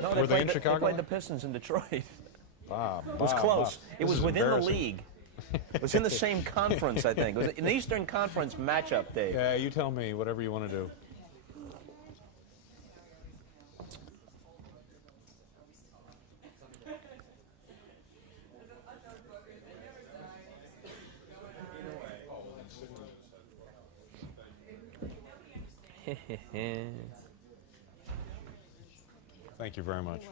No, Were they in Chicago? They played the Pistons in Detroit. Bob, It was close. It was within the embarrassing. league. It was in the same conference, I think. It was an Eastern Conference matchup, Dave. Yeah, you tell me, whatever you want to do. Thank you very much.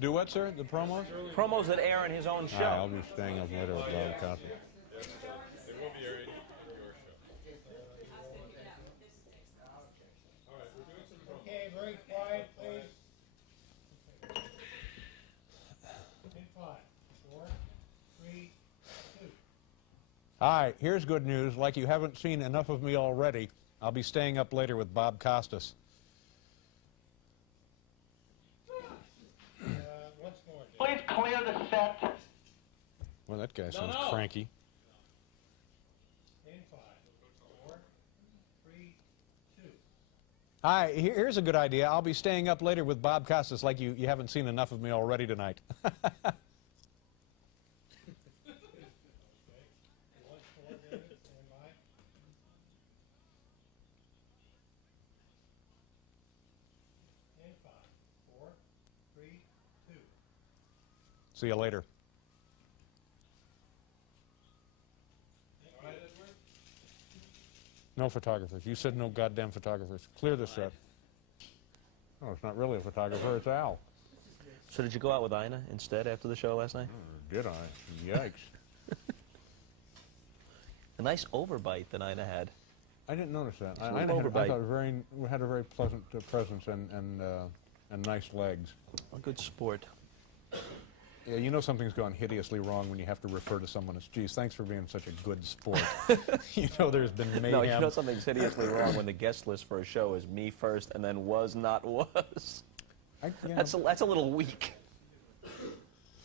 Do what, sir? The promos? Promos that air in his own show. I'll be staying up later with Bob Costas. They will be airing in your show. All right, we're doing some promos. Okay, very quiet, please. In 5, 4, 3, 2. Hi, here's good news. Like you haven't seen enough of me already, I'll be staying up later with Bob Costas. Once more. Please clear the set. Well, that guy sounds cranky. In 5, 4, 3, 2. Hi, here's a good idea. I'll be staying up later with Bob Costas like you haven't seen enough of me already tonight. Once more, David, stand by. In 5, 4, 3, 2. See you later. All right, Edward? No photographers. You said no goddamn photographers. Clear the set. Oh, it's not really a photographer, it's Al. So did you go out with Ina instead after the show last night? Did I? Yikes. A nice overbite that Ina had. I didn't notice that. It's a I little thought overbite. had a very pleasant presence and nice legs. A good sport. Yeah, you know something's gone hideously wrong when you have to refer to someone as, geez, thanks for being such a good sport. You know there's been mayhem. No, you know something's hideously wrong when the guest list for a show is me first and then was, not was. That's a little weak.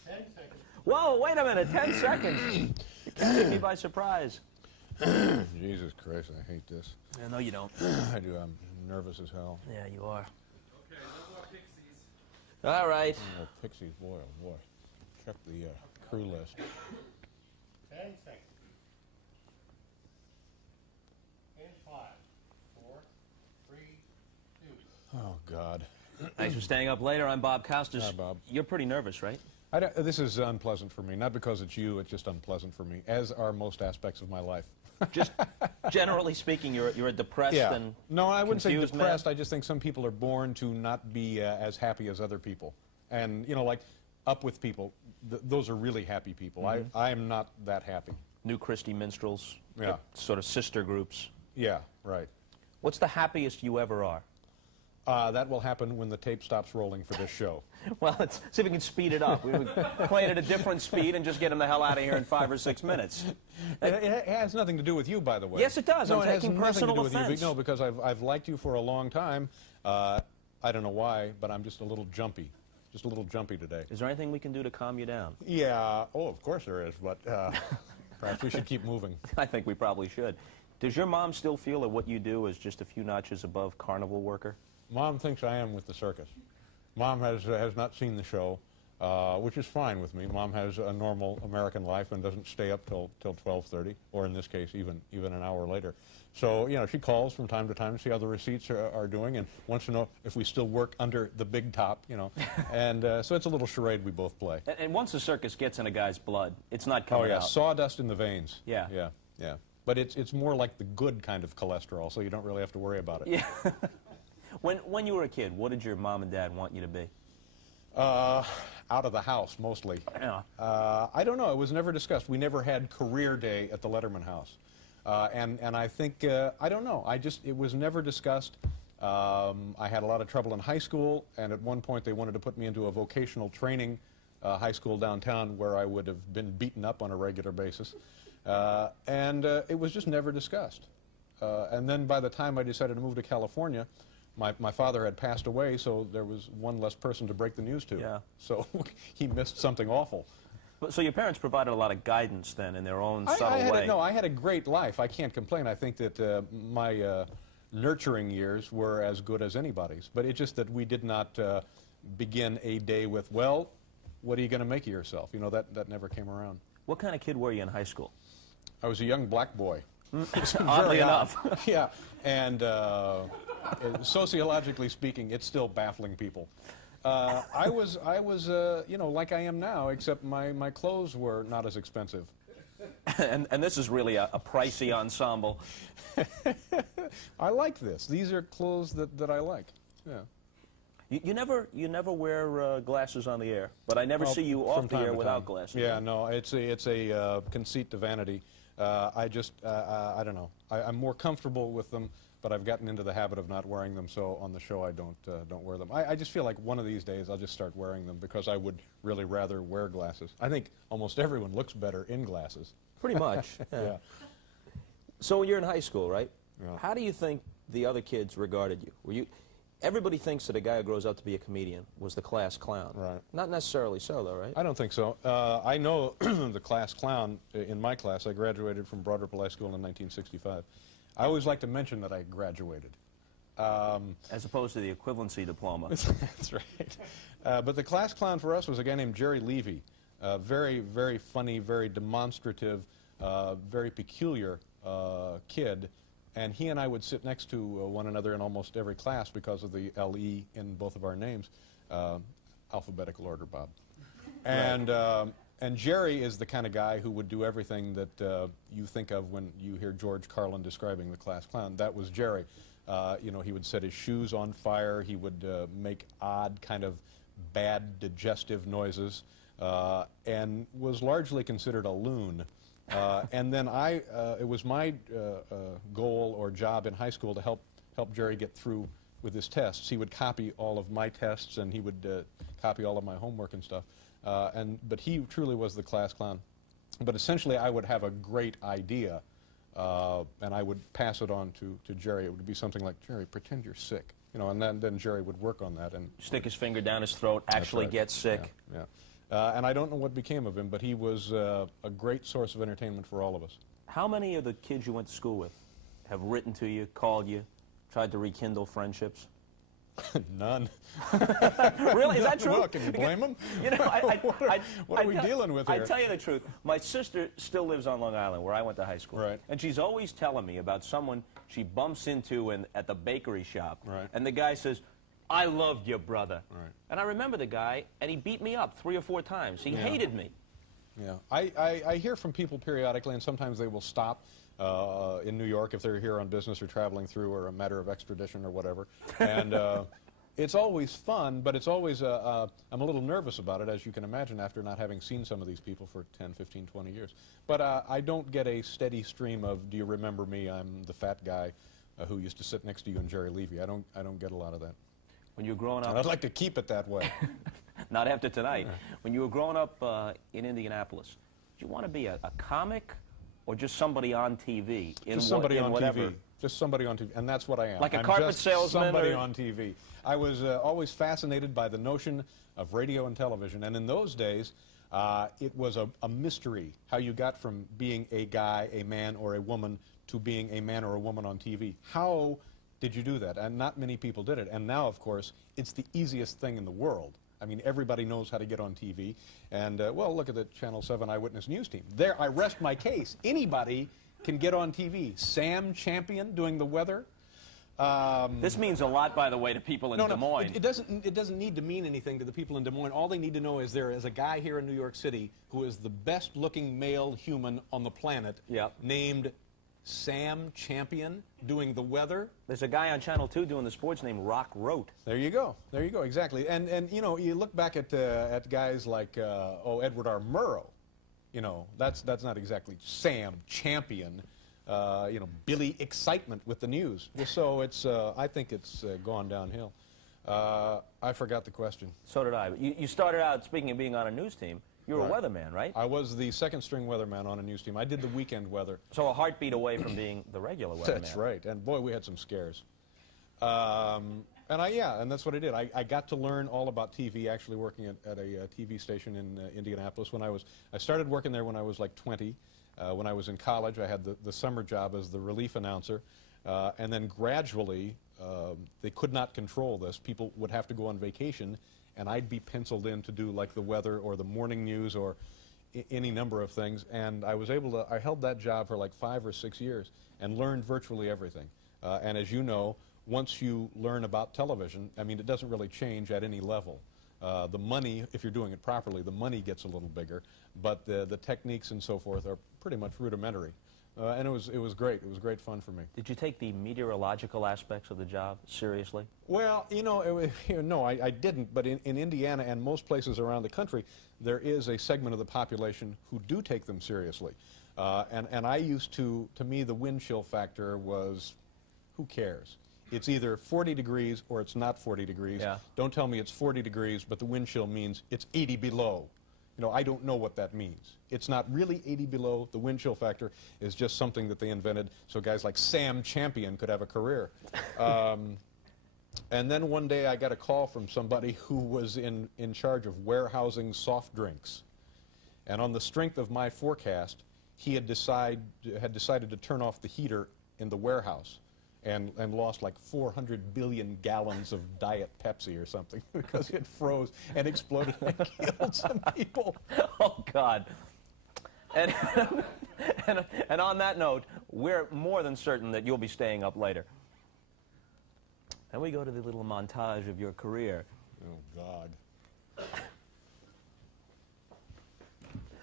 10 seconds. Whoa, wait a minute, 10 seconds. You're catching me by surprise. Jesus Christ, I hate this. Yeah, no, you don't. I do. I'm nervous as hell. Yeah, you are. Okay, no more pixies. All right. Oh, Pixies, boy, oh boy. Check the crew list. 10 seconds. In 5, 4, 3, 2. Oh, God. Thanks for staying up later. I'm Bob Costas. Hi, Bob. You're pretty nervous, right? This is unpleasant for me. Not because it's you, it's just unpleasant for me, as are most aspects of my life. Just generally speaking, you're a depressed and No, I wouldn't say confused depressed. man? I just think some people are born to not be as happy as other people. And, you know, like up with people, those are really happy people. Mm-hmm. I am not that happy. New Christie minstrels, Yeah. sort of sister groups. Yeah, right. What's the happiest you ever are? That will happen when the tape stops rolling for this show. Well, let's see if we can speed it up. We would play it at a different speed and just get him the hell out of here in 5 or 6 minutes. It has nothing to do with you, by the way. Yes, it does. No, I'm it has taking nothing personal to do with offense. you. No, because I've liked you for a long time. I don't know why, but I'm just a little jumpy. Just a little jumpy today. Is there anything we can do to calm you down? Yeah. Oh, of course there is, but perhaps we should keep moving. I think we probably should. Does your mom still feel that what you do is just a few notches above carnival worker? Mom thinks I am with the circus. Mom has not seen the show, which is fine with me. Mom has a normal American life and doesn't stay up till 12:30, or in this case, even an hour later. So, you know, she calls from time to time to see how the receipts are doing and wants to know if we still work under the big top, you know. And so it's a little charade we both play. And once the circus gets in a guy's blood, it's not coming Oh, yeah, out. sawdust in the veins. Yeah. Yeah, yeah. But it's more like the good kind of cholesterol, so you don't really have to worry about it. Yeah. When you were a kid, what did your mom and dad want you to be? Out of the house, mostly. Yeah. I don't know. It was never discussed. We never had career day at the Letterman house. And I think, I don't know. It was never discussed. I had a lot of trouble in high school, and at one point they wanted to put me into a vocational training high school downtown where I would have been beaten up on a regular basis. And it was just never discussed. And then by the time I decided to move to California, my father had passed away, so there was one less person to break the news to. Yeah. So he missed something awful. So your parents provided a lot of guidance then in their own subtle way. I had a great life. I can't complain. I think that my nurturing years were as good as anybody's. But it's just that we did not begin a day with, well, what are you going to make of yourself? You know, that never came around. What kind of kid were you in high school? I was a young black boy. Oddly enough. Yeah, and sociologically speaking, it's still baffling people. I was you know, like I am now, except my clothes were not as expensive. and this is really a pricey ensemble. I like this. These are clothes that I like. Yeah. You never wear glasses on the air, but I never see you off the air without glasses. Yeah, no, it's a conceit to vanity. I don't know. I'm more comfortable with them, but I've gotten into the habit of not wearing them, so on the show I don't wear them. I just feel like one of these days I'll just start wearing them because I would really rather wear glasses. I think almost everyone looks better in glasses. Pretty much. Yeah. So you're in high school, right? Yeah. How do you think the other kids regarded you? Were you? Everybody thinks that a guy who grows up to be a comedian was the class clown. Right. Not necessarily so, though, right? I don't think so. I know the class clown in my class. I graduated from Broad Ripple High School in 1965. I always like to mention that I graduated. As opposed to the equivalency diploma. That's right. But the class clown for us was a guy named Jerry Levy. Very, very funny, very demonstrative, very peculiar kid. And he and I would sit next to one another in almost every class because of the L-E in both of our names. Alphabetical order, Bob. And Jerry is the kind of guy who would do everything that you think of when you hear George Carlin describing the class clown. That was Jerry. You know, he would set his shoes on fire. He would make odd kind of bad digestive noises and was largely considered a loon. And then it was my goal or job in high school to help Jerry get through with his tests. He would copy all of my tests, and he would copy all of my homework and stuff. But he truly was the class clown. But essentially, I would have a great idea, and I would pass it on to Jerry. It would be something like, Jerry, pretend you're sick. You know, and then Jerry would work on that. And stick his finger down his throat, actually get sick. Yeah. And I don't know what became of him, but he was a great source of entertainment for all of us. How many of the kids you went to school with have written to you, called you, tried to rekindle friendships? None. Really? Is that true? Well, can you blame them? You know, what are we dealing with here? I tell you the truth. My sister still lives on Long Island, where I went to high school. Right. And she's always telling me about someone she bumps into at the bakery shop. Right. And the guy says, I loved your brother. Right. And I remember the guy, and he beat me up 3 or 4 times. He hated me. Yeah. I hear from people periodically, and sometimes they will stop in New York if they're here on business or traveling through or a matter of extradition or whatever. And it's always fun, but it's always, I'm a little nervous about it, as you can imagine, after not having seen some of these people for 10, 15, 20 years. But I don't get a steady stream of, do you remember me? I'm the fat guy who used to sit next to you in Jerry Levy. I don't get a lot of that. When you were growing up... And I'd like to keep it that way. Not after tonight. When you were growing up in Indianapolis, did you want to be a comic or just somebody on TV? Just somebody on TV. Just somebody on TV. And that's what I am. Like a I'm carpet just salesman? Somebody on TV. I was always fascinated by the notion of radio and television. And in those days, it was a mystery how you got from being a guy, a man, or a woman to being a man or a woman on TV. How did you do that? And not many people did it. And now, of course, it's the easiest thing in the world. I mean, everybody knows how to get on TV. And, well, look at the Channel 7 Eyewitness News team. There, I rest my case. Anybody can get on TV. Sam Champion doing the weather. This means a lot, by the way, to people in Des Moines. It doesn't need to mean anything to the people in Des Moines. All they need to know is there is a guy here in New York City who is the best-looking male human on the planet named Sam Champion doing the weather. There's a guy on Channel 2 doing the sports named Rock Rote. There you go. There you go. Exactly. And you know, you look back at guys like Edward R. Murrow. You know, that's not exactly Sam Champion. You know, Billy Excitement with the news. So it's I think it's gone downhill. I forgot the question. So did I. But you started out, speaking of being on a news team, you were a weatherman, right? I was the second-string weatherman on a news team. I did the weekend weather. So a heartbeat away from being the regular weatherman. That's right. And, boy, we had some scares. And that's what I did. I got to learn all about TV, actually working at a TV station in Indianapolis. I started working there when I was like 20. When I was in college, I had the summer job as the relief announcer. And then gradually, they could not control this. People would have to go on vacation, and I'd be penciled in to do like the weather or the morning news or any number of things. And I held that job for like 5 or 6 years and learned virtually everything. And as you know, once you learn about television, I mean, it doesn't really change at any level. The money, if you're doing it properly, the money gets a little bigger, but the techniques and so forth are pretty much rudimentary. And it was great. It was great fun for me. Did you take the meteorological aspects of the job seriously? Well, no, I didn't. But in Indiana and most places around the country, there is a segment of the population who do take them seriously. And I used to me, the wind chill factor was, who cares? It's either 40 degrees or it's not 40 degrees. Yeah. Don't tell me it's 40 degrees, but the wind chill means it's 80 below. I don't know what that means. It's not really 80 below. The wind chill factor is just something that they invented so guys like Sam Champion could have a career. And then one day I got a call from somebody who was in charge of warehousing soft drinks. And on the strength of my forecast, he had decided to turn off the heater in the warehouse. And lost like 400 billion gallons of Diet Pepsi or something because it froze and exploded and killed some people. Oh, God. And, and on that note, we're more than certain that you'll be staying up later. And we go to the little montage of your career. Oh, God.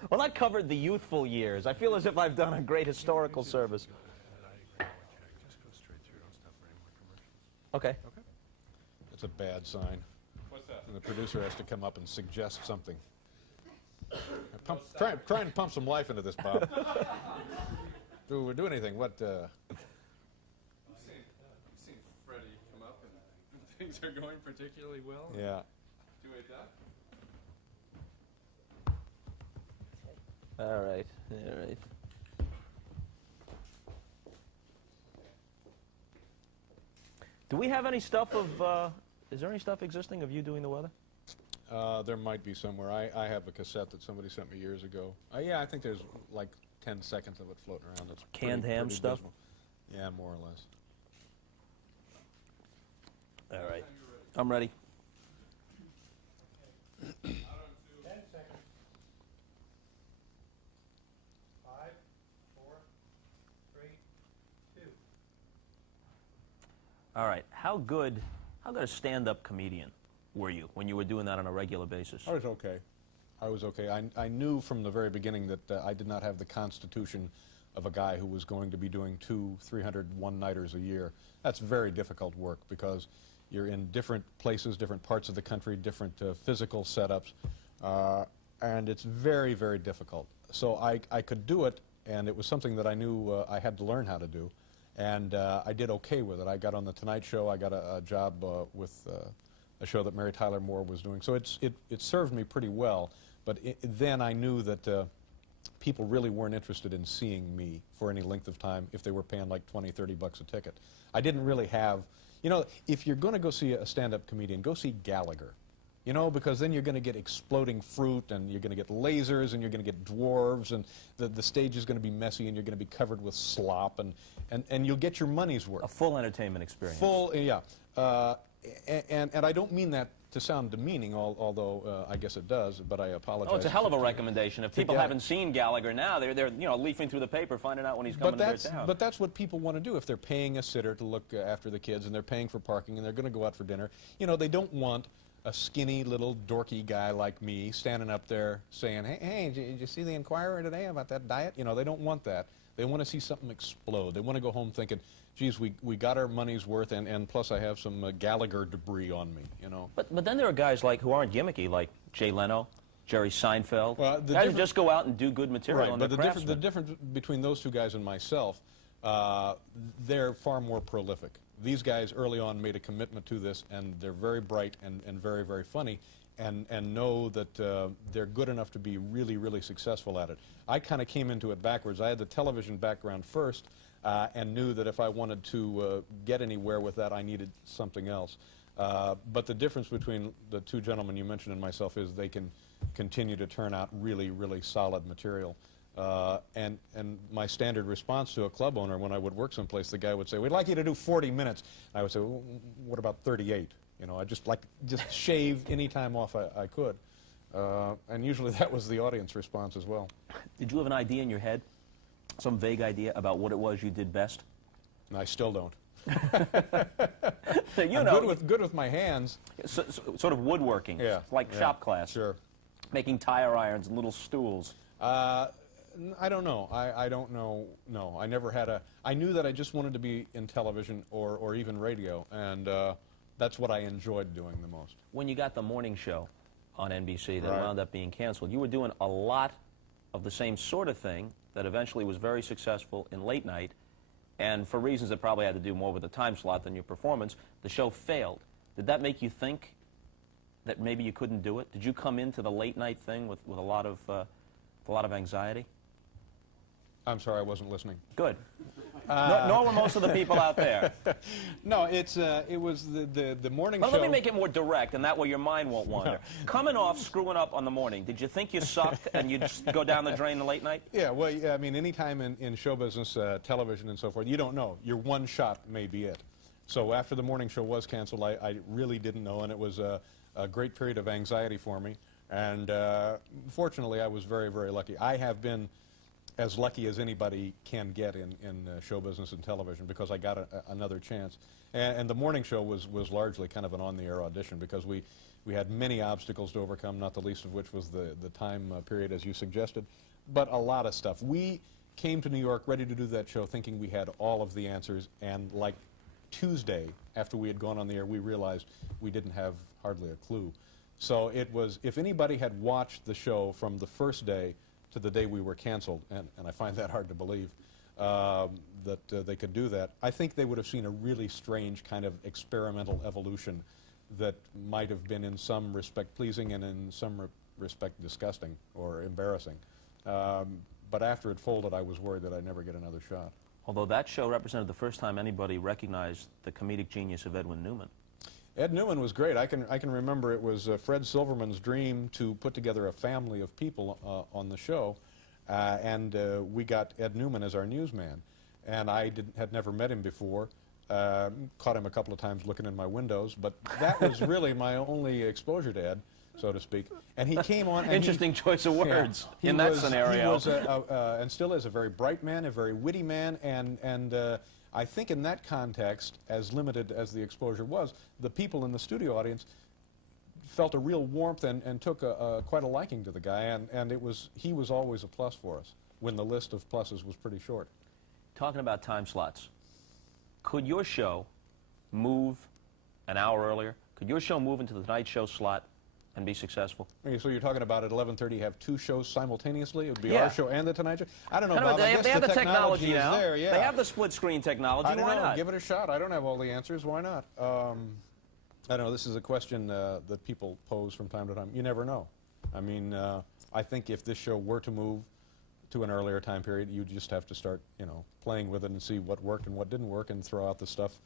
Well, that covered the youthful years. I feel as if I've done a great historical service. Okay. That's a bad sign. What's that? And the producer has to come up and suggest something. Trying to pump some life into this, Bob. Do anything. What? You've seen Freddie come up and things are going particularly well? Yeah. Do it that? All right. All right. Do we have any stuff of, is there any stuff existing of you doing the weather? There might be somewhere. I have a cassette that somebody sent me years ago. Yeah, I think there's like 10 seconds of it floating around. That's Canned ham pretty stuff? dismal. Yeah, more or less. All right. I'm ready. 10 seconds. 5, 4, 3, 2. All right. How good a stand-up comedian were you when you were doing that on a regular basis? I was okay. I was okay. I knew from the very beginning that I did not have the constitution of a guy who was going to be doing 200-300 one-nighters a year. That's very difficult work because you're in different places, different parts of the country, different physical setups, and it's very, very difficult. So I could do it, and it was something that I knew I had to learn how to do, and I did okay with it. I got on The Tonight Show. I got a job with a show that Mary Tyler Moore was doing. So it served me pretty well, but then I knew that people really weren't interested in seeing me for any length of time if they were paying like $20-30 a ticket. I didn't really have, if you're going to go see a stand-up comedian, go see Gallagher, because then you're going to get exploding fruit and you're going to get lasers and you're going to get dwarves and the stage is going to be messy and you're going to be covered with slop and you'll get your money's worth. A full entertainment experience. Full, yeah. And I don't mean that to sound demeaning, although I guess it does, but I apologize. Oh, it's a hell of a recommendation. If people haven't seen Gallagher now, they're leafing through the paper, finding out when he's coming to their town. But that's what people want to do if they're paying a sitter to look after the kids and they're paying for parking and they're going to go out for dinner. They don't want a skinny little dorky guy like me standing up there saying, hey, did you see the Inquirer today about that diet? They don't want that. They want to see something explode. They want to go home thinking, geez, we got our money's worth, and plus I have some Gallagher debris on me, But then there are guys who aren't gimmicky, like Jay Leno, Jerry Seinfeld. Well, guys who just go out and do good material. Right, and but the difference between those two guys and myself, they're far more prolific. These guys early on made a commitment to this, and they're very bright and very, very funny, and know that they're good enough to be really, really successful at it. I kind of came into it backwards. I had the television background first, and knew that if I wanted to get anywhere with that, I needed something else. But the difference between the two gentlemen you mentioned and myself is they can continue to turn out really, really solid material. And my standard response to a club owner when I would work someplace, the guy would say, "We'd like you to do 40 minutes." I would say, "Well, what about 38? You know, I just shave any time off I could." And usually that was the audience response as well. Did you have an idea in your head, some vague idea about what it was you did best? And I still don't. You I'm know, good with my hands. sort of woodworking, Yeah, like yeah, shop class. Sure. Making tire irons and little stools. I don't know. I don't know. No, I never had a... I knew that I just wanted to be in television or even radio, and that's what I enjoyed doing the most. When you got the morning show on NBC that Right. wound up being canceled, you were doing a lot of the same sort of thing that eventually was very successful in late night, and for reasons that probably had to do more with the time slot than your performance, the show failed. Did that make you think that maybe you couldn't do it? Did you come into the late night thing with a lot of anxiety? I'm sorry, I wasn't listening. Good. Nor were most of the people out there. No, it was the morning Well, show. let me make it more direct, and that way your mind won't wander. Coming off screwing up on the morning, did you think you sucked and you'd just go down the drain the late night? Yeah, well, yeah, I mean, any time in show business, television and so forth, you don't know. Your one shot may be it. So after the morning show was canceled, I really didn't know, and it was a great period of anxiety for me. And fortunately, I was very, very lucky. I have been as lucky as anybody can get in show business and television because I got another chance. And the morning show was largely kind of an on-the-air audition because we had many obstacles to overcome, not the least of which was the time period, as you suggested, but a lot of stuff. We came to New York ready to do that show thinking we had all of the answers, and like Tuesday, after we had gone on the air, we realized we didn't have hardly a clue. So it was, if anybody had watched the show from the first day to the day we were canceled, and I find that hard to believe, that they could do that, I think they would have seen a really strange kind of experimental evolution that might have been in some respect pleasing and in some respect disgusting or embarrassing. But after it folded, I was worried that I'd never get another shot. Although that show represented the first time anybody recognized the comedic genius of Edwin Newman. Ed Newman was great. I can remember it was Fred Silverman's dream to put together a family of people on the show, and we got Ed Newman as our newsman. And I had never met him before. Caught him a couple of times looking in my windows, but that was really my only exposure to Ed, so to speak. And he came on. And Interesting choice of words in that scenario. He was and still is a very bright man, a very witty man, and I think in that context, as limited as the exposure was, the people in the studio audience felt a real warmth and took quite a liking to the guy, and he was always a plus for us when the list of pluses was pretty short. Talking about time slots, could your show move an hour earlier? Could your show move into the Tonight Show slot and be successful? Okay, so you're talking about at 11:30 have two shows simultaneously? It would be Yeah. our show and the Tonight Show? I don't know, I don't know, Bob. I guess they have the technology is now. there, yeah. They have the split screen technology. I don't Why know. not? Give it a shot. I don't have all the answers. Why not? I don't know. This is a question that people pose from time to time. You never know. I mean, I think if this show were to move to an earlier time period, you just have to start, playing with it and see what worked and what didn't work, and throw out the stuff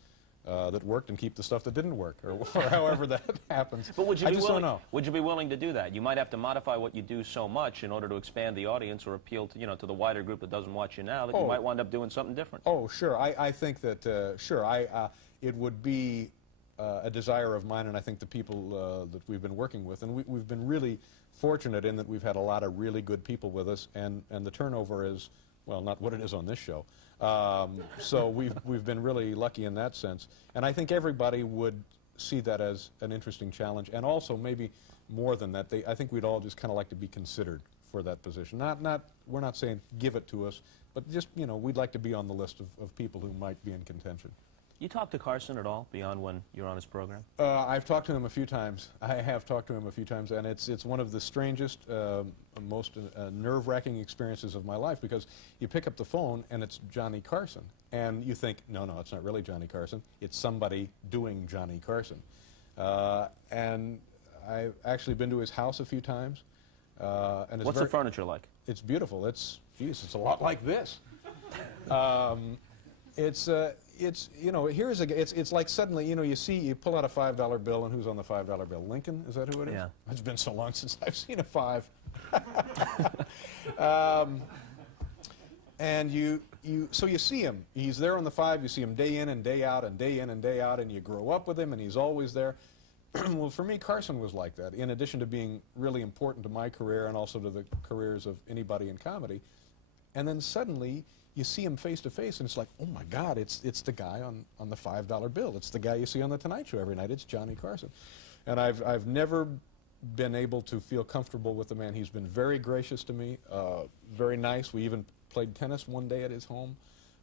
that worked and keep the stuff that didn't work, or however that happens. But would you I be just willing? don't know. Would you be willing to do that? You might have to modify what you do so much in order to expand the audience or appeal to to the wider group that doesn't watch you now that you might wind up doing something different. Oh, sure. I think that sure. It would be a desire of mine, and I think the people that we've been working with, and we've been really fortunate in that we've had a lot of really good people with us, and the turnover is, well, not what it is on this show. So we've been really lucky in that sense, and I think everybody would see that as an interesting challenge, and also maybe more than that, I think we'd all just kind of like to be considered for that position. We're not saying give it to us, but just we'd like to be on the list of people who might be in contention. You talk to Carson at all beyond when you're on his program? I've talked to him a few times. I have talked to him a few times, and it's one of the strangest, most nerve-wracking experiences of my life, because you pick up the phone and it's Johnny Carson, and you think, no, it's not really Johnny Carson. It's somebody doing Johnny Carson. And I've actually been to his house a few times. And What's the furniture like? It's beautiful. It's a lot like this. it's, you know, here's a, it's like suddenly, you know, you pull out a $5 bill, and who's on the $5 bill? Lincoln, is that who it is? Yeah. It's been so long since I've seen a 5. And so you see him. He's there on the 5. You see him day in and day out and day in and day out, and you grow up with him, and he's always there. Well, for me, Carson was like that. In addition to being really important to my career and also to the careers of anybody in comedy, and then suddenly you see him face to face, and it's like, oh my God, it's the guy on the $5 bill. It's the guy you see on the Tonight Show every night. It's Johnny Carson. And I've never been able to feel comfortable with the man. He's been very gracious to me, very nice. We even played tennis one day at his home.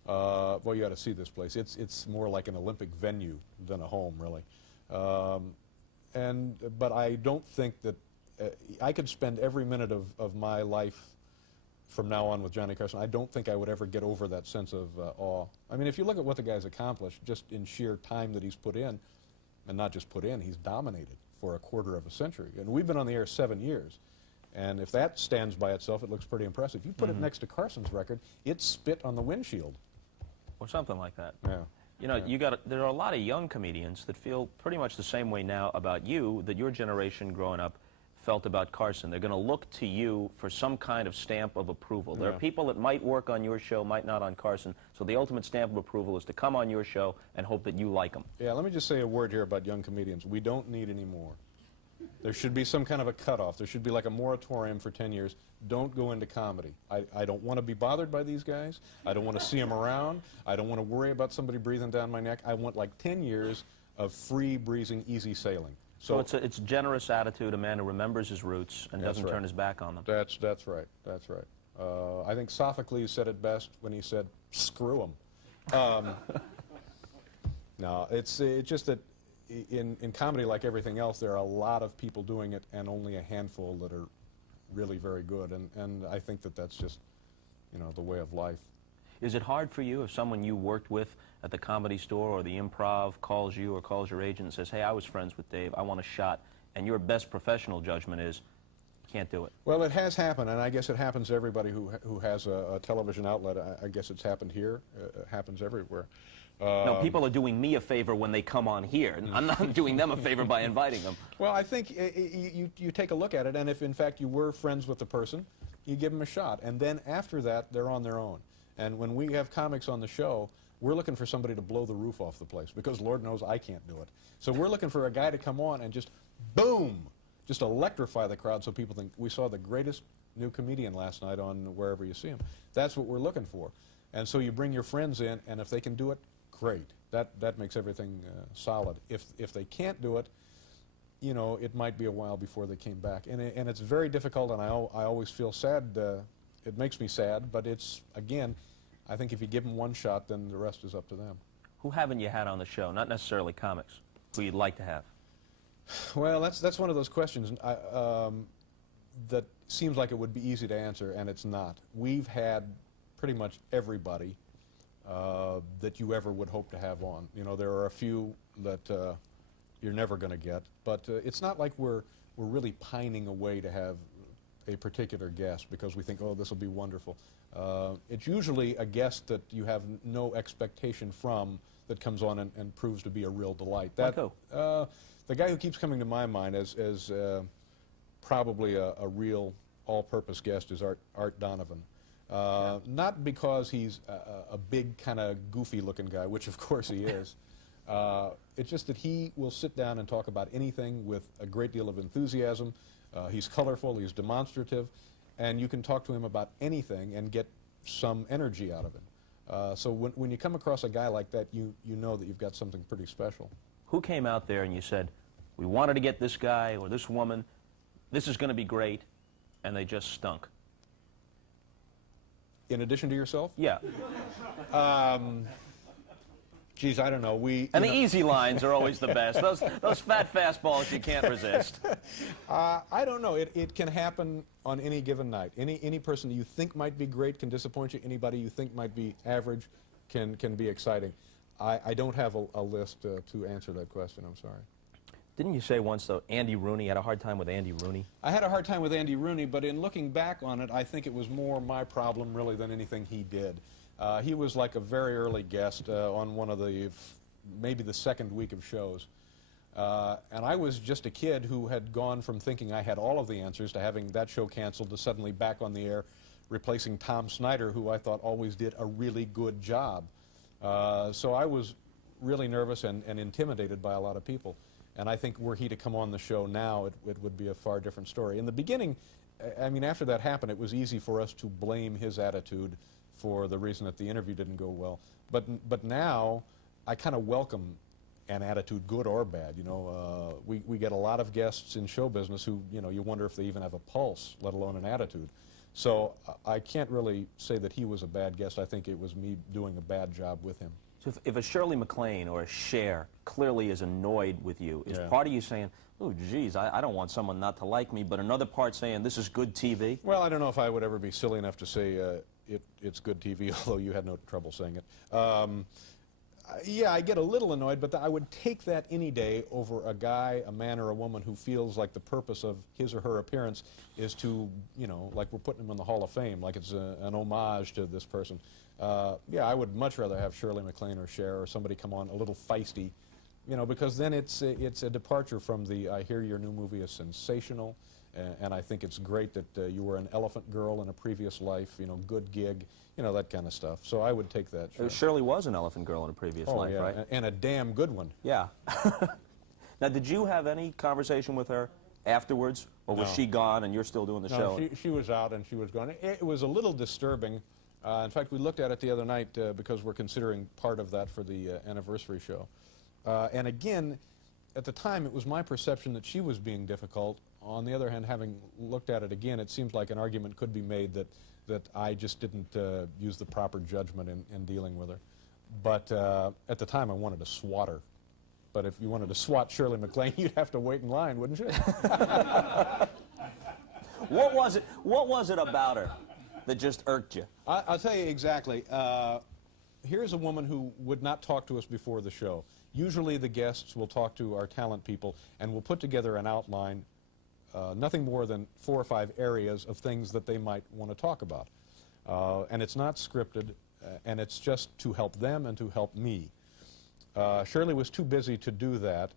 Well, you got to see this place. It's more like an Olympic venue than a home, really. But I don't think that I could spend every minute of my life from now on with Johnny Carson. I don't think I would ever get over that sense of awe. I mean, if you look at what the guy's accomplished, just in sheer time that he's put in, and not just put in, he's dominated for a quarter of a century. And we've been on the air 7 years. And if that stands by itself, it looks pretty impressive. You put it next to Carson's record, it's spit on the windshield. Or something like that. Yeah. You know, there are a lot of young comedians that feel pretty much the same way now about you that your generation growing up felt about Carson. They're going to look to you for some kind of stamp of approval. There are people that might work on your show, might not on Carson, so the ultimate stamp of approval is to come on your show and hope that you like them. Yeah, let me just say a word here about young comedians. We don't need any more. There should be some kind of a cutoff. There should be like a moratorium for 10 years. Don't go into comedy. I don't want to be bothered by these guys. I don't want to see them around. I don't want to worry about somebody breathing down my neck. I want like 10 years of free, breezing, easy sailing. So it's a generous attitude, a man who remembers his roots and doesn't turn his back on them. That's right. That's right. I think Sophocles said it best when he said, "Screw them." No, it's just that in comedy, like everything else, there are a lot of people doing it, and only a handful that are really very good. And I think that that's just, you know, the way of life. Is it hard for you if someone you worked with at the Comedy Store or the Improv calls you or calls your agent and says, hey, I was friends with Dave, I want a shot, and your best professional judgment is, can't do it? Well, it has happened, and I guess it happens to everybody who has a television outlet. I guess it's happened here. It happens everywhere. No, people are doing me a favor when they come on here. I'm not doing them a favor by inviting them. Well, I think you take a look at it, and if in fact you were friends with the person, you give them a shot. And then after that, they're on their own. And when we have comics on the show, we're looking for somebody to blow the roof off the place, because Lord knows I can't do it. So we're looking for a guy to come on and just, boom, just electrify the crowd so people think we saw the greatest new comedian last night on Wherever You See Him. That's what we're looking for. And so you bring your friends in, and if they can do it, great. That makes everything solid. If they can't do it, you know, it might be a while before they came back. And it's very difficult, and I always feel sad. It makes me sad, but it's, again, I think if you give them one shot, then the rest is up to them. Who haven't you had on the show? Not necessarily comics. Who you'd like to have? Well, that's one of those questions that seems like it would be easy to answer, and it's not. We've had pretty much everybody that you ever would hope to have on. You know, there are a few that you're never going to get, but it's not like we're really pining away to have a particular guest because we think, oh, this will be wonderful. It's usually a guest that you have no expectation from that comes on and proves to be a real delight. Like who? The guy who keeps coming to my mind as probably a real all-purpose guest is Art Donovan. Not because he's a big kind of goofy-looking guy, which of course he is. It's just that he will sit down and talk about anything with a great deal of enthusiasm. He's colorful, he's demonstrative, and you can talk to him about anything and get some energy out of him. So when you come across a guy like that, you know that you've got something pretty special. Who came out there and you said, we wanted to get this guy or this woman, this is going to be great, and they just stunk? In addition to yourself? Yeah. Geez, I don't know. And the easy lines are always the best. Those fat fastballs you can't resist. I don't know. It can happen on any given night. Any person you think might be great can disappoint you. Anybody you think might be average can be exciting. I don't have a list to answer that question. I'm sorry. Didn't you say once, though, Andy Rooney? You had a hard time with Andy Rooney? I had a hard time with Andy Rooney, but in looking back on it, I think it was more my problem, really, than anything he did. He was like a very early guest on one of the, maybe the second week of shows. And I was just a kid who had gone from thinking I had all of the answers to having that show canceled to suddenly back on the air, replacing Tom Snyder, who I thought always did a really good job. So I was really nervous and intimidated by a lot of people. And I think were he to come on the show now, it would be a far different story. In the beginning, I mean, after that happened, it was easy for us to blame his attitude for the reason that the interview didn't go well. But now, I kind of welcome an attitude, good or bad. You know, we get a lot of guests in show business who, you know, you wonder if they even have a pulse, let alone an attitude. So I can't really say that he was a bad guest. I think it was me doing a bad job with him. So if a Shirley MacLaine or a Cher clearly is annoyed with you, is Yeah. part of you saying, oh, geez, I don't want someone not to like me, but another part saying, this is good TV? Well, I don't know if I would ever be silly enough to say it's good TV, although you had no trouble saying it. Yeah, I get a little annoyed, but I would take that any day over a guy, a man or a woman who feels like the purpose of his or her appearance is to, you know, like we're putting him in the Hall of Fame, like it's an homage to this person. Yeah, I would much rather have Shirley MacLaine or Cher or somebody come on a little feisty, you know, because then it's a departure from the, I hear your new movie is sensational, and I think it's great that you were an elephant girl in a previous life, you know, good gig, you know, that kind of stuff. So I would take that. Sure. Shirley was an elephant girl in a previous life, yeah, right? and a damn good one. Yeah. Now, did you have any conversation with her afterwards, or was No. she gone and you're still doing the show? No, she was out and she was gone. It was a little disturbing. In fact, we looked at it the other night because we're considering part of that for the anniversary show. And again, at the time, it was my perception that she was being difficult. On the other hand, having looked at it again, it seems like an argument could be made that I just didn't use the proper judgment in dealing with her. But at the time, I wanted to swat her. But if you wanted to swat Shirley MacLaine, you'd have to wait in line, wouldn't you? What was it about her that just irked you? I'll tell you exactly. Here's a woman who would not talk to us before the show. Usually the guests will talk to our talent people and we'll put together an outline, nothing more than 4 or 5 areas of things that they might want to talk about. And it's not scripted, and it's just to help them and to help me. Shirley was too busy to do that,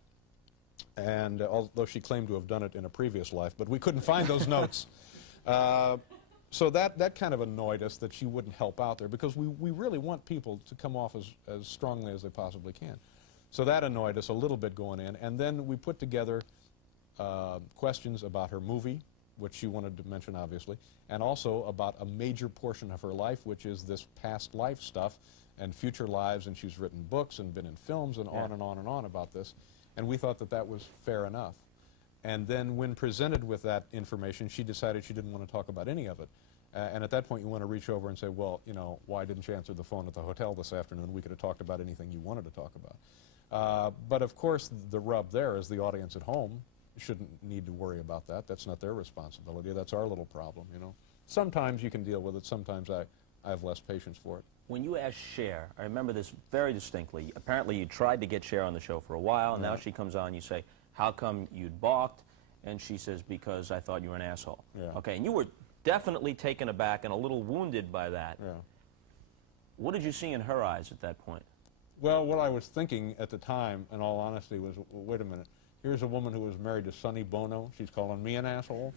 and although she claimed to have done it in a previous life, but we couldn't find those notes. So that kind of annoyed us that she wouldn't help out there, because we really want people to come off as strongly as they possibly can. So that annoyed us a little bit going in, and then we put together questions about her movie, which she wanted to mention, obviously, and also about a major portion of her life, which is this past life stuff and future lives, and she's written books and been in films and on and on and on about this, and we thought that that was fair enough. And then when presented with that information, she decided she didn't want to talk about any of it. And at that point, you want to reach over and say, well, you know, why didn't you answer the phone at the hotel this afternoon? We could have talked about anything you wanted to talk about. But of course, the rub there is the audience at home shouldn't need to worry about that. That's not their responsibility. That's our little problem, you know. Sometimes you can deal with it. Sometimes I have less patience for it. When you asked Cher, I remember this very distinctly. Apparently, you tried to get Cher on the show for a while, and now she comes on, you say, how come you'd balked? And she says, because I thought you were an asshole. Yeah. Okay, and you were definitely taken aback and a little wounded by that. Yeah. What did you see in her eyes at that point? Well, what I was thinking at the time, in all honesty, was, wait a minute. Here's a woman who was married to Sonny Bono. She's calling me an asshole.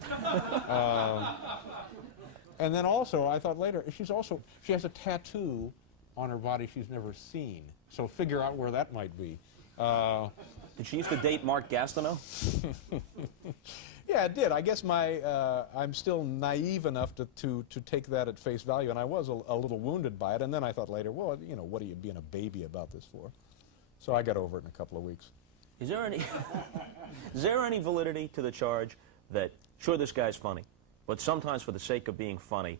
And then also, I thought later, she has a tattoo on her body she's never seen. So figure out where that might be. Did she used to date Mark Gastineau? Yeah, it did. I guess I'm still naive enough to take that at face value, and I was a little wounded by it. And then I thought later, well, you know, what are you being a baby about this for? So I got over it in a couple of weeks. Is there any validity to the charge that, sure, this guy's funny, but sometimes for the sake of being funny,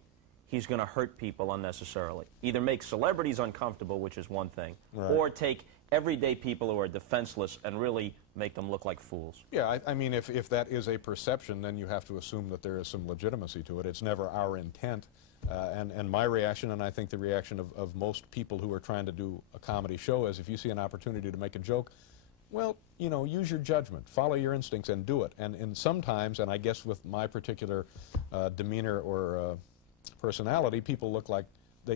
he's going to hurt people unnecessarily? Either make celebrities uncomfortable, which is one thing, right, or take everyday people who are defenseless and really make them look like fools. Yeah, I mean, if that is a perception, then you have to assume that there is some legitimacy to it. It's never our intent. And my reaction, and I think the reaction of most people who are trying to do a comedy show, is if you see an opportunity to make a joke, well, you know, use your judgment, follow your instincts, and do it. And sometimes, and I guess with my particular demeanor or personality, people look like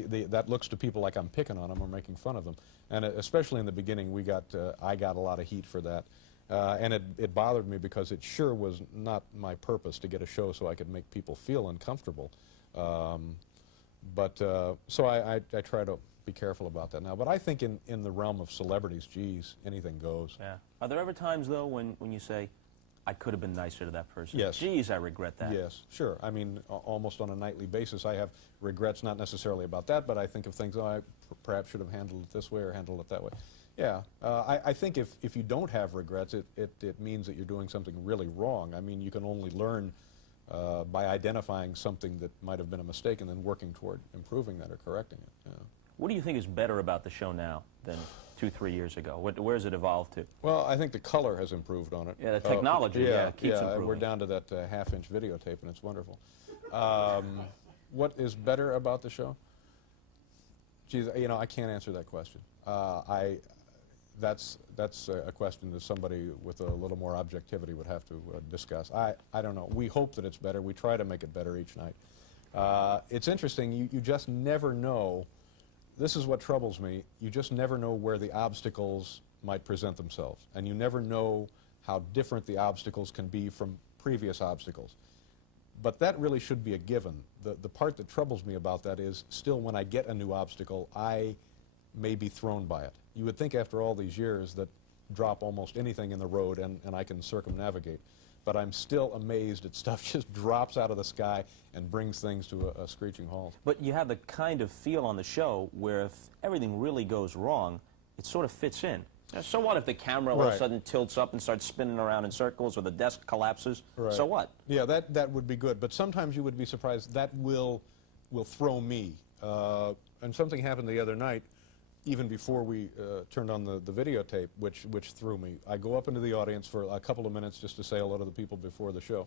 that looks to people like I'm picking on them or making fun of them. And especially in the beginning, I got a lot of heat for that. And it bothered me because it sure was not my purpose to get a show so I could make people feel uncomfortable. So I try to be careful about that now. But I think in the realm of celebrities, geez, anything goes. Yeah. Are there ever times, though, when you say, I could have been nicer to that person? Yes. Geez, I regret that. Yes, sure. I mean, almost on a nightly basis, I have regrets, not necessarily about that, but I think of things, oh, I perhaps should have handled it this way or handled it that way. Yeah. I think if you don't have regrets, it means that you're doing something really wrong. I mean, you can only learn by identifying something that might have been a mistake and then working toward improving that or correcting it. Yeah. What do you think is better about the show now than 2-3 years ago? Where has it evolved to? Well, I think the color has improved on it. Yeah, the technology keeps improving. We're down to that half-inch videotape, and it's wonderful. What is better about the show? Geez, you know, I can't answer that question. That's a question that somebody with a little more objectivity would have to discuss. I don't know. We hope that it's better. We try to make it better each night. It's interesting. You just never know. This is what troubles me. You just never know where the obstacles might present themselves. And you never know how different the obstacles can be from previous obstacles. But that really should be a given. The part that troubles me about that is still when I get a new obstacle, I may be thrown by it. You would think after all these years that drop almost anything in the road and I can circumnavigate. But I'm still amazed that stuff just drops out of the sky and brings things to a screeching halt. But you have the kind of feel on the show where if everything really goes wrong, it sort of fits in. So what if the camera all of a sudden tilts up and starts spinning around in circles or the desk collapses? Right. So what? Yeah, that would be good. But sometimes you would be surprised. That will throw me. And something happened the other night, even before we turned on the videotape, which threw me. I go up into the audience for a couple of minutes just to say hello to the people before the show.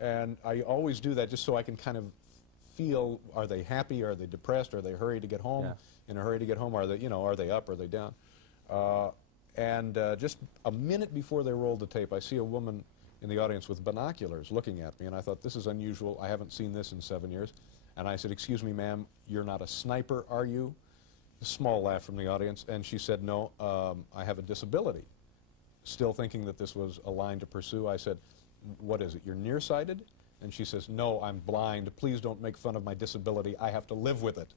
And I always do that just so I can kind of feel, are they happy, are they depressed, are they hurried to get home, in a hurry to get home, are they up, are they down? Just a minute before they rolled the tape, I see a woman in the audience with binoculars looking at me, and I thought, this is unusual. I haven't seen this in 7 years. And I said, excuse me, ma'am, you're not a sniper, are you? A small laugh from the audience, and she said, no, I have a disability. Still thinking that this was a line to pursue, I said, what is it, you're nearsighted? And she says, no, I'm blind. Please don't make fun of my disability. I have to live with it.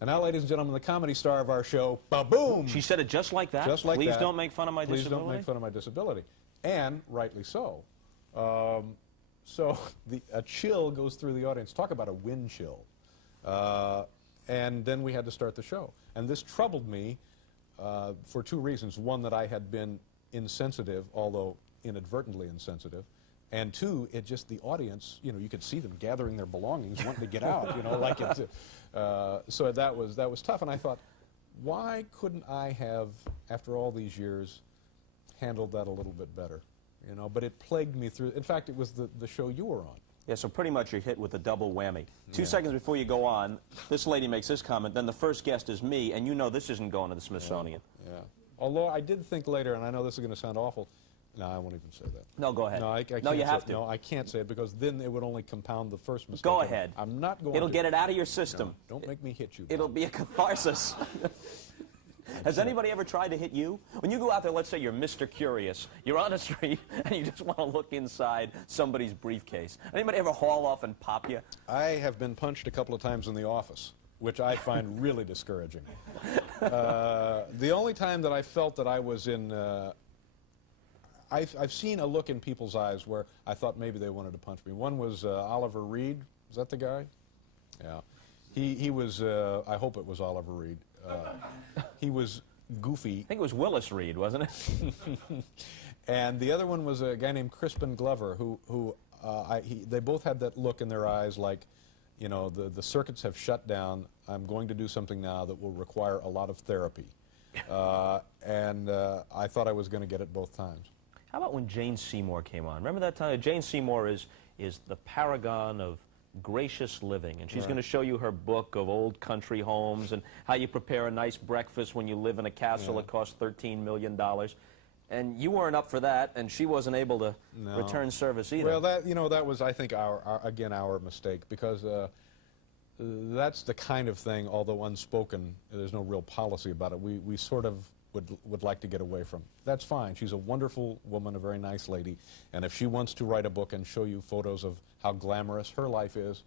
And now, ladies and gentlemen, the comedy star of our show, ba-boom! She said it just like that? Just like Please that. don't make fun of my disability? Please don't make fun of my disability. And rightly so. So a chill goes through the audience. Talk about a wind chill. And then we had to start the show. And this troubled me for two reasons. One, that I had been insensitive, although inadvertently insensitive. And two, it just, the audience, you know, you could see them gathering their belongings, wanting to get out, you know, like it's, so that was tough. And I thought, why couldn't I have, after all these years, handled that a little bit better? You know, but it plagued me through. In fact, it was the show you were on. Yeah, so pretty much you're hit with a double whammy. 2 seconds before you go on, this lady makes this comment, then the first guest is me, and you know this isn't going to the Smithsonian. Yeah. Although I did think later, and I know this is going to sound awful, no, I won't even say that. No, go ahead. No, I can't no, you have say, to. No, I can't say it because then it would only compound the first mistake. Go ahead. I'm not going It'll to. get it out of your system. No, don't make me hit you. It'll be a catharsis. Has anybody ever tried to hit you? When you go out there, let's say you're Mr. Curious, you're on a street and you just want to look inside somebody's briefcase. Anybody ever haul off and pop you? I have been punched a couple of times in the office, which I find really discouraging. The only time that I felt that I was in, I've seen a look in people's eyes where I thought maybe they wanted to punch me. One was Oliver Reed. Is that the guy? Yeah. He was, I hope it was Oliver Reed. He was goofy. I think it was Willis Reed, wasn't it? And the other one was a guy named Crispin Glover, who they both had that look in their eyes like, you know, the circuits have shut down. I'm going to do something now that will require a lot of therapy. And I thought I was going to get it both times. How about when Jane Seymour came on? Remember that time? Jane Seymour is the paragon of gracious living, and she's going to show you her book of old country homes and how you prepare a nice breakfast when you live in a castle that costs $13 million. And you weren't up for that, and she wasn't able to return service either. Well, that was, I think, our mistake, because that's the kind of thing, although unspoken, there's no real policy about it, we sort of would like to get away from. That's fine. She's a wonderful woman, a very nice lady, and if she wants to write a book and show you photos of how glamorous her life is,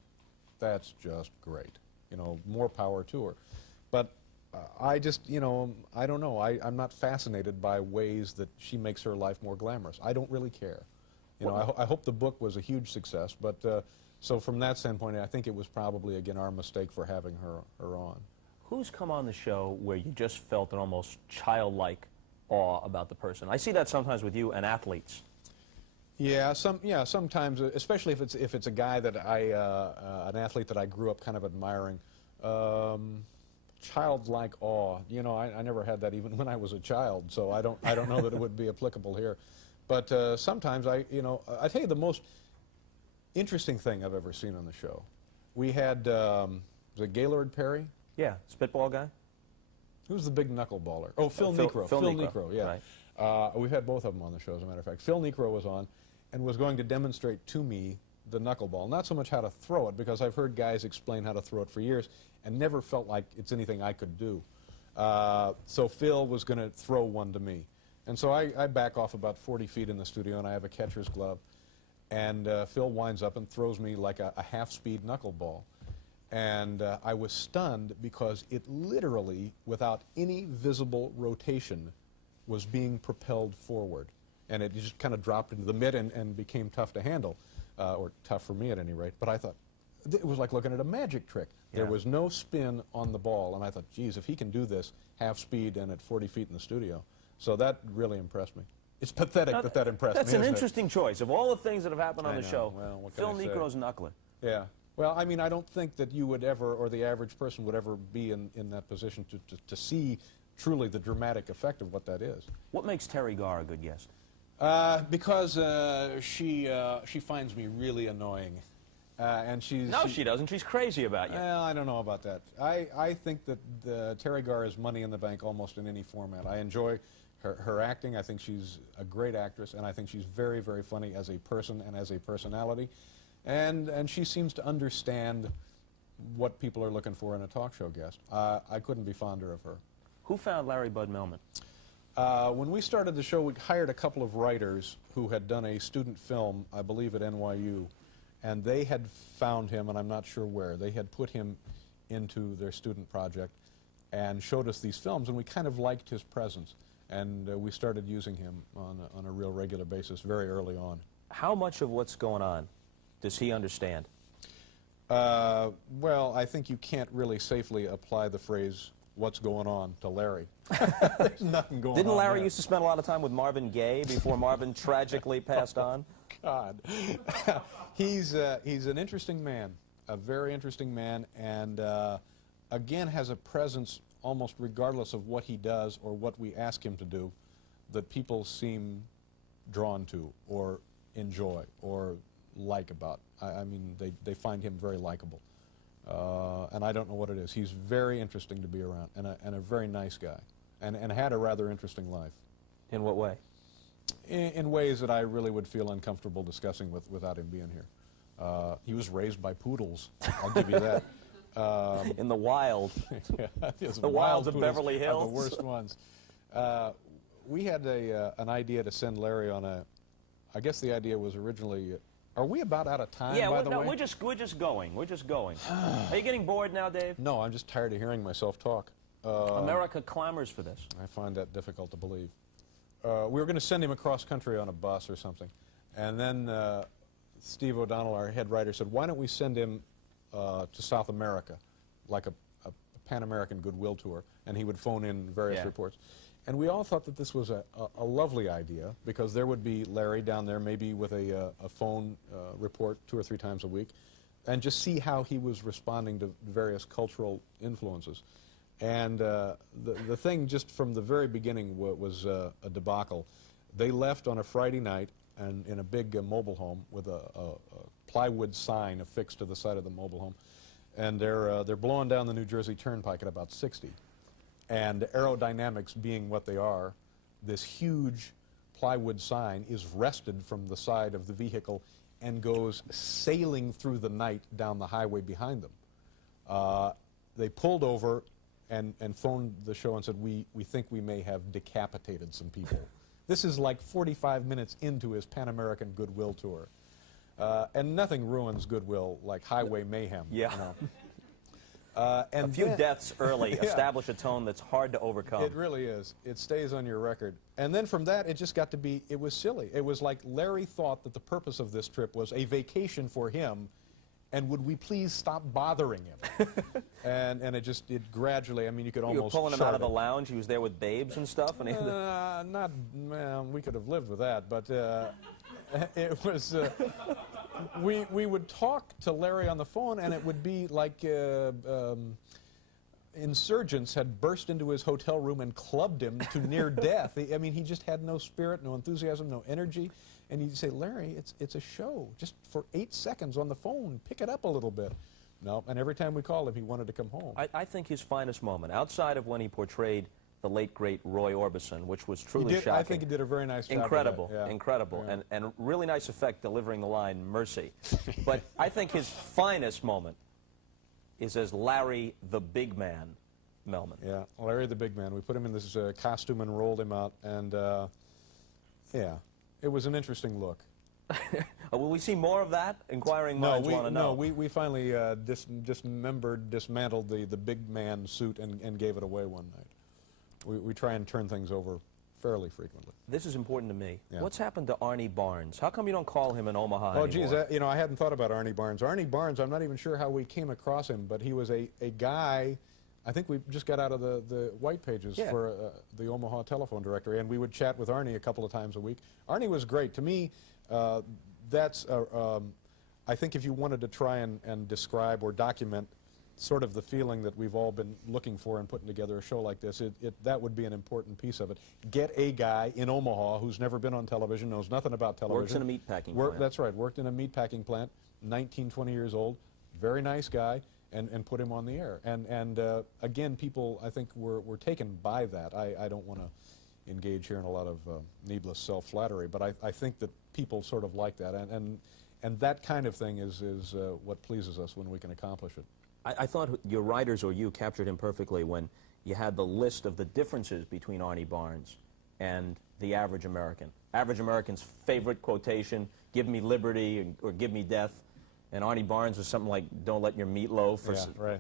that's just great. You know, more power to her. But I just, you know, I don't know. I'm not fascinated by ways that she makes her life more glamorous. I don't really care. You know, I hope the book was a huge success, but so from that standpoint, I think it was probably, again, our mistake for having her on. Who's come on the show where you just felt an almost childlike awe about the person? I see that sometimes with you and athletes. Yeah, sometimes, especially if it's a guy that an athlete that I grew up kind of admiring. Childlike awe, you know, I never had that even when I was a child, so I don't know that it would be applicable here. But sometimes I tell you the most interesting thing I've ever seen on the show. We had was it Gaylord Perry? Yeah, spitball guy. Who's the big knuckleballer? Oh, Phil Necro. Phil Necro, yeah. Right. We've had both of them on the show, as a matter of fact. Phil Necro was on and was going to demonstrate to me the knuckleball. Not so much how to throw it, because I've heard guys explain how to throw it for years and never felt like it's anything I could do. So Phil was going to throw one to me. And so I back off about 40 feet in the studio, and I have a catcher's glove. And Phil winds up and throws me like a half-speed knuckleball. And I was stunned because it literally, without any visible rotation, was being propelled forward. And it just kind of dropped into the mid and became tough to handle, or tough for me at any rate. But I thought, it was like looking at a magic trick. There was no spin on the ball, and I thought, geez, if he can do this half speed and at 40 feet in the studio. So that really impressed me. It's pathetic that impressed me. That's an interesting choice. Of all the things that have happened on the show, well, Phil Necro's knuckling. Yeah. Well, I mean, I don't think that you would ever, or the average person would ever be in that position to see truly the dramatic effect of what that is. What makes Terry Garr a good guest? Because she finds me really annoying. And No, she doesn't. She's crazy about you. Well, I don't know about that. I think that Terry Garr is money in the bank almost in any format. I enjoy her acting. I think she's a great actress, and I think she's very, very funny as a person and as a personality. And she seems to understand what people are looking for in a talk show guest. I couldn't be fonder of her. Who found Larry Bud Millman? When we started the show, we hired a couple of writers who had done a student film, I believe at NYU, and they had found him, and I'm not sure where. They had put him into their student project and showed us these films, and we kind of liked his presence, and we started using him on a real regular basis very early on. How much of what's going on does he understand? Well, I think you can't really safely apply the phrase, what's going on, to Larry. There's nothing going on. Didn't Larry there. used to spend a lot of time with Marvin Gaye before Marvin tragically passed on? God. He's an interesting man, a very interesting man, and again has a presence almost regardless of what he does or what we ask him to do that people seem drawn to or enjoy or like about. I mean, they find him very likable. And I don't know what it is. He's very interesting to be around and a very nice guy and had a rather interesting life. In what way? In ways that I really would feel uncomfortable discussing without him being here. He was raised by poodles, I'll give you that. In the wild. Yeah, the wilds of Beverly Hills. Are the worst ones. We had an idea to send Larry on I guess the idea was originally, are we about out of time, by the way? We're just going. We're just going. Are you getting bored now, Dave? No, I'm just tired of hearing myself talk. America clamors for this. I find that difficult to believe. We were going to send him across country on a bus or something. And then Steve O'Donnell, our head writer, said, why don't we send him to South America, like a Pan-American goodwill tour, and he would phone in various reports. And we all thought that this was a lovely idea, because there would be Larry down there, maybe with a phone report 2 or 3 times a week, and just see how he was responding to various cultural influences. And the thing just from the very beginning was a debacle. They left on a Friday night and in a big mobile home with a plywood sign affixed to the side of the mobile home. And they're blowing down the New Jersey Turnpike at about 60. And aerodynamics being what they are, this huge plywood sign is wrested from the side of the vehicle and goes sailing through the night down the highway behind them. They pulled over and phoned the show and said, we think we may have decapitated some people. This is like 45 minutes into his Pan American Goodwill tour. And nothing ruins Goodwill like highway mayhem. Yeah. You know? And a few deaths early establish a tone that's hard to overcome. It really is. It stays on your record. And then from that, it just got to be, it was silly. It was like Larry thought that the purpose of this trip was a vacation for him, and would we please stop bothering him? and it gradually, I mean, you could almost... You were pulling him out of the lounge, he was there with babes and stuff? And we could have lived with that, but it was... we would talk to Larry on the phone, and it would be like insurgents had burst into his hotel room and clubbed him to near death. I mean, he just had no spirit, no enthusiasm, no energy. And you'd say, Larry, it's a show. Just for 8 seconds on the phone, pick it up a little bit. No, and every time we called him, he wanted to come home. I think his finest moment, outside of when he portrayed the late, great Roy Orbison, which was truly shocking. I think he did a very nice job. Incredible, of that. Yeah. incredible, Yeah. and really nice effect delivering the line, mercy. But I think his finest moment is as Larry the Big Man Melman. Yeah, Larry the Big Man. We put him in this costume and rolled him out, and yeah, it was an interesting look. Will we see more of that? Inquiring minds want to know. No, we finally dismantled the Big Man suit and gave it away one night. We try and turn things over fairly frequently. This is important to me. Yeah. What's happened to Arnie Barnes? How come you don't call him in Omaha Oh, anymore? geez, I hadn't thought about Arnie Barnes. Arnie Barnes, I'm not even sure how we came across him, but he was a guy, I think we just got out of the white pages for the Omaha telephone directory, and we would chat with Arnie a couple of times a week. Arnie was great. To me, that's, I think if you wanted to try and describe or document sort of the feeling that we've all been looking for in putting together a show like this, that would be an important piece of it. Get a guy in Omaha who's never been on television, knows nothing about television. Works in a meatpacking plant. That's right, worked in a meatpacking plant, 19, 20 years old, very nice guy, and put him on the air. And again, people, I think, were taken by that. I don't want to engage here in a lot of needless self-flattery, but I think that people sort of like that, and that kind of thing is what pleases us when we can accomplish it. I thought your writers or you captured him perfectly when you had the list of the differences between Arnie Barnes and the average American. Average American's favorite quotation, give me liberty or give me death. And Arnie Barnes was something like, don't let your meat loaf or,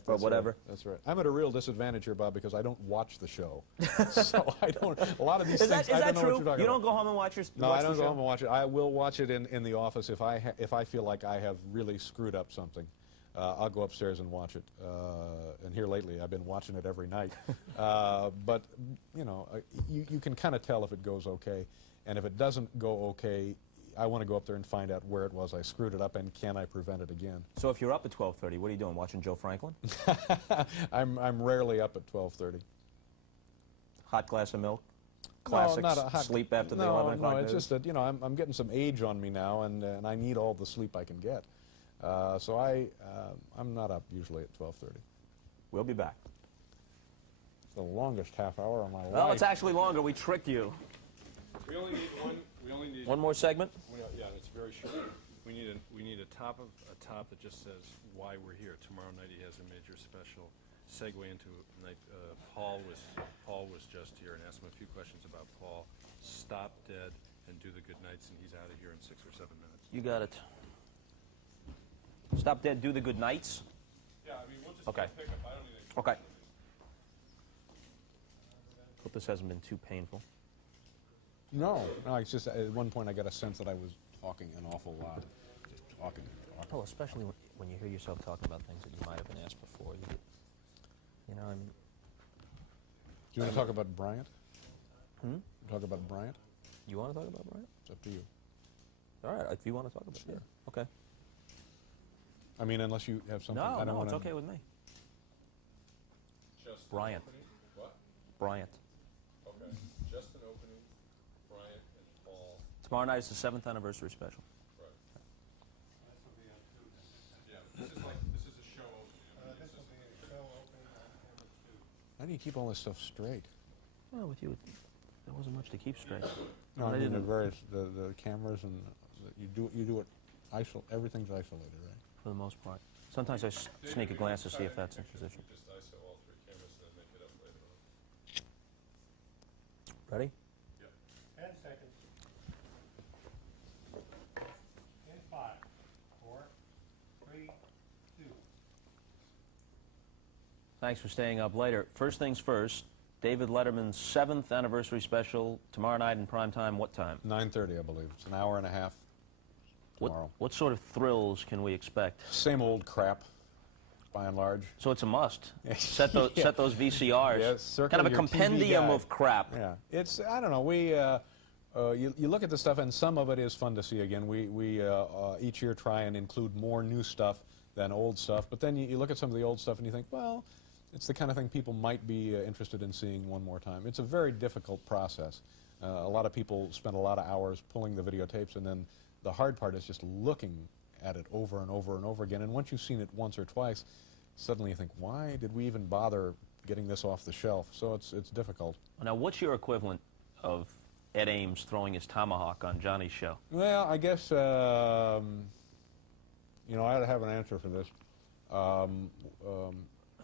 or whatever. Right. That's right. I'm at a real disadvantage here, Bob, because I don't watch the show. So I don't, a lot of these things, I don't know what you're talking about. You don't go home and watch your show? No, I don't go home and watch it. I will watch it in the office if I feel like I have really screwed up something. I'll go upstairs and watch it. And here lately, I've been watching it every night. But, you know, you can kind of tell if it goes okay. And if it doesn't go okay, I want to go up there and find out where it was I screwed it up and can I prevent it again. So if you're up at 12:30, what are you doing, watching Joe Franklin? I'm rarely up at 12:30. Hot glass of milk? Classics? No, not a hot, sleep after the 11 o'clock No, it's news? just that, you know, I'm getting some age on me now, and I need all the sleep I can get. So I'm not up usually at 12:30. We'll be back. It's the longest half hour of my life. Well, it's actually longer. We tricked you. We only need one. We only need one more segment. Yeah, it's very short. We need a top that just says why we're here. Tomorrow night he has a major special. Segue into night. Paul was just here and asked him a few questions about Paul. Stop dead and do the good nights, and he's out of here in 6 or 7 minutes. You got it. Stop dead, do the good nights. Yeah, I mean we'll just Okay. pick up. I don't need to. Okay. Hope this hasn't been too painful. No, it's just at one point I got a sense that I was talking an awful lot. Just talking. Oh, especially when you hear yourself talking about things that you might have been asked before. You know, Do you want to talk about Bryant? Talk about Bryant? You want to talk about Bryant? It's up to you. All right, if you want to talk about it, sure. Okay. I mean, unless you have something. I don't No, want it's okay with me. Just Bryant. An opening? What? Bryant. Okay. Just an opening. Bryant and Paul. Tomorrow night is the 7th anniversary special. Right. This will be on Tuesday. Yeah. This is a show opening. This will be a show opening on Tuesday. How do you keep all this stuff straight? Well, with you, there wasn't much to keep straight. No, I I mean didn't- the cameras and you do it everything's isolated, right? For the most part. Sometimes I sneak a glance to see if that's in position. Just ISO all three cameras and then make it up later on. Ready? 10 seconds. In 5, 4, 3, 2. Thanks for staying up later. First things first, David Letterman's 7th anniversary special tomorrow night in prime time. What time? 9:30, I believe. It's an hour and a half tomorrow. What sort of thrills can we expect? Same old crap, by and large. So it's a must. Set those VCRs. Yes, circle kind of a your TV compendium guide. of crap. Yeah, it's, I don't know, you look at the stuff and some of it is fun to see again. We each year try and include more new stuff than old stuff, but then you look at some of the old stuff and you think, well, it's the kind of thing people might be interested in seeing one more time. It's a very difficult process. A lot of people spend a lot of hours pulling the videotapes, and then the hard part is just looking at it over and over and over again. And once you've seen it once or twice, suddenly you think, why did we even bother getting this off the shelf? So it's difficult. Now, what's your equivalent of Ed Ames throwing his tomahawk on Johnny's show? Well, I guess, I ought to have an answer for this.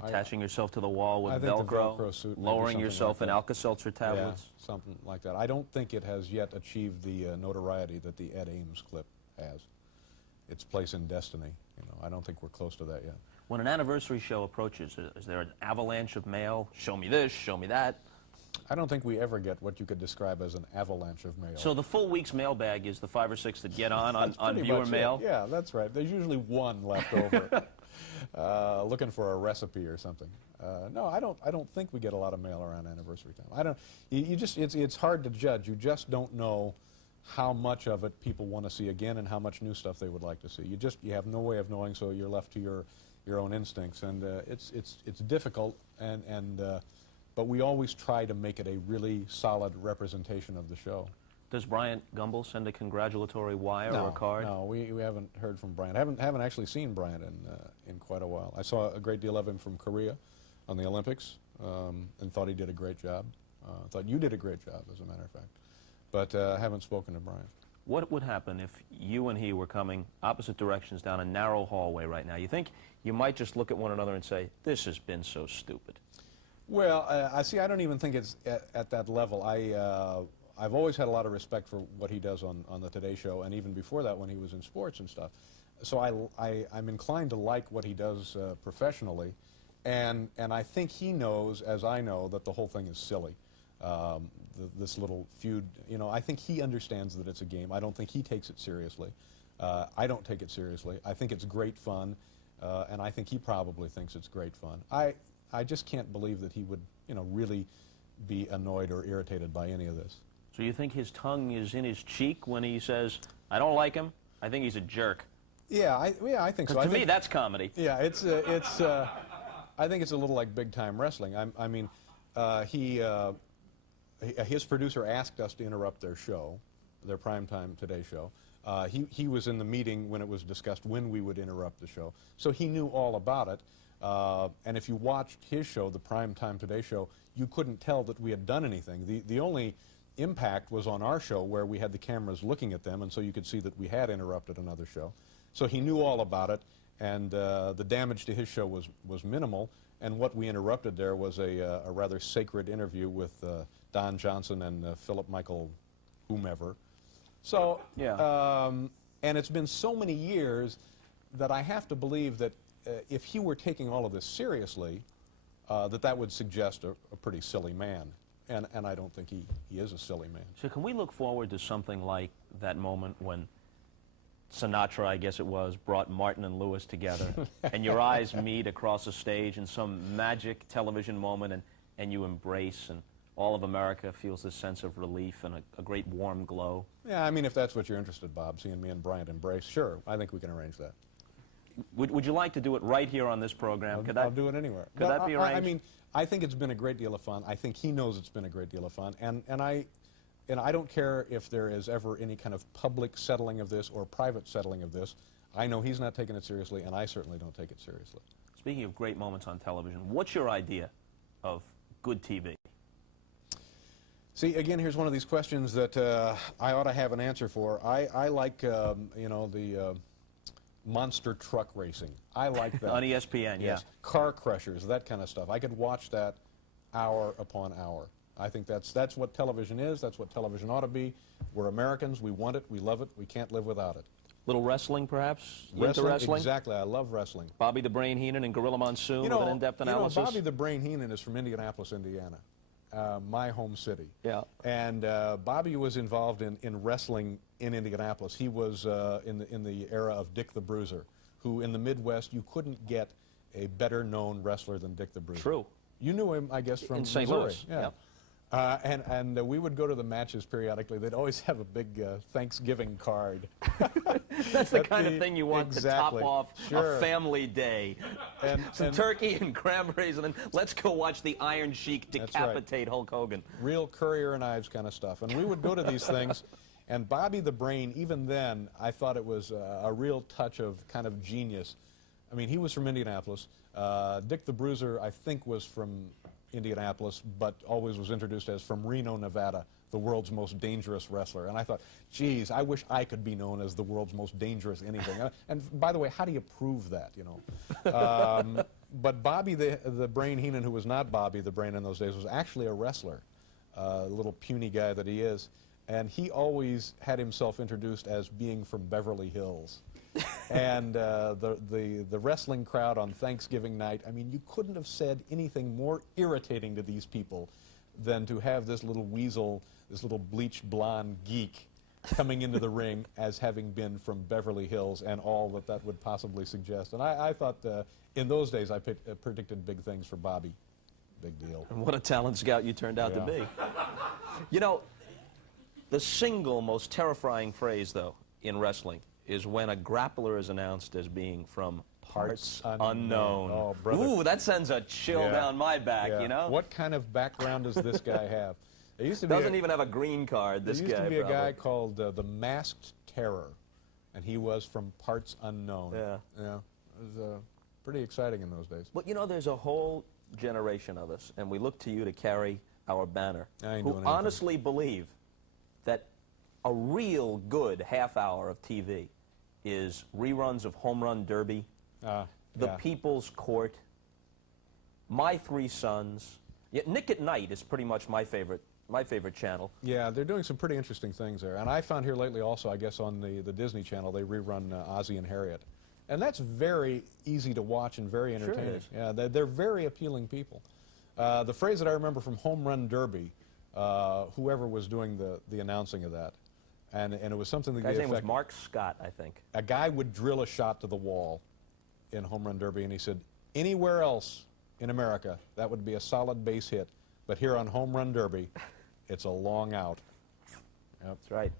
Attaching yourself to the wall with I think the Velcro, Velcro suit, maybe lowering something yourself like in that. Alka-Seltzer tablets. Yeah, something like that. I don't think it has yet achieved the notoriety that the Ed Ames clip has. Its place in destiny. I don't think we're close to that yet. When an anniversary show approaches, is there an avalanche of mail? Show me this, show me that. I don't think we ever get what you could describe as an avalanche of mail. So the full week's mailbag is the 5 or 6 that get on Pretty viewer much it. mail? Yeah, that's right. There's usually one left over, looking for a recipe or something. No, I don't think we get a lot of mail around anniversary time. I don't. It's hard to judge. You just don't know how much of it people want to see again and how much new stuff they would like to see. You have no way of knowing, so you're left to your own instincts, and it's difficult. But we always try to make it a really solid representation of the show. Does Bryant Gumbel send a congratulatory wire or a card? No, we haven't heard from Bryant. Haven't actually seen Bryant in quite a while. I saw a great deal of him from Korea on the Olympics, and thought he did a great job. Thought you did a great job, as a matter of fact. But haven't spoken to Bryant. What would happen if you and he were coming opposite directions down a narrow hallway right now? You think you might just look at one another and say, this has been so stupid? Well, I don't even think it's at that level. I've always had a lot of respect for what he does on the Today Show, and even before that when he was in sports and stuff. So I'm inclined to like what he does professionally, and I think he knows, as I know, that the whole thing is silly. This little feud, I think he understands that it's a game. I don't think he takes it seriously. I don't take it seriously. I think it's great fun, and I think he probably thinks it's great fun. I just can't believe that he would, really be annoyed or irritated by any of this. So you think his tongue is in his cheek when he says, I don't like him, I think he's a jerk? Yeah, I think so. To me, that's comedy. Yeah, I think it's a little like big-time wrestling. I mean, his producer asked us to interrupt their show, their primetime Today show. He was in the meeting when it was discussed when we would interrupt the show, so he knew all about it. And if you watched his show, the primetime Today show, you couldn't tell that we had done anything. The only impact was on our show, where we had the cameras looking at them, and so you could see that we had interrupted another show. So he knew all about it, and the damage to his show was minimal. And what we interrupted there was a rather sacred interview with Don Johnson and Philip Michael, whomever. So, yeah. And it's been so many years that I have to believe that if he were taking all of this seriously, that would suggest a pretty silly man. And I don't think he is a silly man. So can we look forward to something like that moment when Sinatra, I guess it was, brought Martin and Lewis together, and your eyes meet across a stage in some magic television moment, and you embrace, and all of America feels this sense of relief and a great warm glow? Yeah, I mean, if that's what you're interested, Bob, seeing me and Bryant embrace, sure, I think we can arrange that. Would you like to do it right here on this program? I'll do it anywhere. Could that be arranged? I mean, I think it's been a great deal of fun. I think he knows it's been a great deal of fun, and I don't care if there is ever any kind of public settling of this or private settling of this. I know he's not taking it seriously, and I certainly don't take it seriously. Speaking of great moments on television, what's your idea of good TV? See, again, here's one of these questions that I ought to have an answer for. I like, monster truck racing. I like that. On ESPN, Yes. Car crushers, that kind of stuff. I could watch that hour upon hour. I think that's what television is. That's what television ought to be. We're Americans. We want it. We love it. We can't live without it. Little wrestling, perhaps? Into wrestling? Exactly. I love wrestling. Bobby the Brain Heenan and Gorilla Monsoon with an in-depth analysis? Bobby the Brain Heenan is from Indianapolis, Indiana, my home city. Yeah. And Bobby was involved in wrestling in Indianapolis. He was in the era of Dick the Bruiser, who in the Midwest you couldn't get a better-known wrestler than Dick the Bruiser. True. You knew him, I guess, from in St. Missouri. Louis. Yeah. And we would go to the matches periodically. They'd always have a big Thanksgiving card. That's the kind of thing you want to top off Sure. a family day. Some turkey and cranberries, and then let's go watch the Iron Sheik decapitate Hulk Hogan. Real Currier and Ives kind of stuff. And we would go to these things, and Bobby the Brain, even then, I thought it was a real touch of kind of genius. I mean, he was from Indianapolis. Dick the Bruiser, I think, was from Indianapolis, but always was introduced as from Reno, Nevada, the world's most dangerous wrestler. And I thought, geez, I wish I could be known as the world's most dangerous anything. And by the way, how do you prove that, you know? But Bobby the Brain Heenan, who was not Bobby the Brain in those days, was actually a wrestler, little puny guy that he is. And he always had himself introduced as being from Beverly Hills. And the wrestling crowd on Thanksgiving night, I mean, you couldn't have said anything more irritating to these people than to have this little weasel, this little bleached blonde geek coming into the ring as having been from Beverly Hills and all that that would possibly suggest. And I thought in those days I predicted big things for Bobby. Big deal. And what a talent scout you turned out to be. You know, the single most terrifying phrase, though, in wrestling is when a grappler is announced as being from parts unknown. Oh, brother. Ooh, that sends a chill down my back, you know? What kind of background does this guy have? There used to be Doesn't even have a green card, this guy. There used to be a guy called the Masked Terror, and he was from parts unknown. Yeah. Yeah. It was pretty exciting in those days. But, you know, there's a whole generation of us, and we look to you to carry our banner, who honestly believe that a real good half hour of TV is reruns of Home Run Derby, The People's Court, My Three Sons. Yeah, Nick at Night is pretty much my favorite channel. Yeah, they're doing some pretty interesting things there. And I found here lately also, I guess on the Disney Channel, they rerun Ozzie and Harriet. And that's very easy to watch and very entertaining. Sure it is. Yeah, they're very appealing people. The phrase that I remember from Home Run Derby, whoever was doing the announcing of that, and it was something that the guy's name was Mark Scott, I think. A guy would drill a shot to the wall in Home Run Derby, and he said, anywhere else in America, that would be a solid base hit. But here on Home Run Derby, it's a long out. Yep. That's right.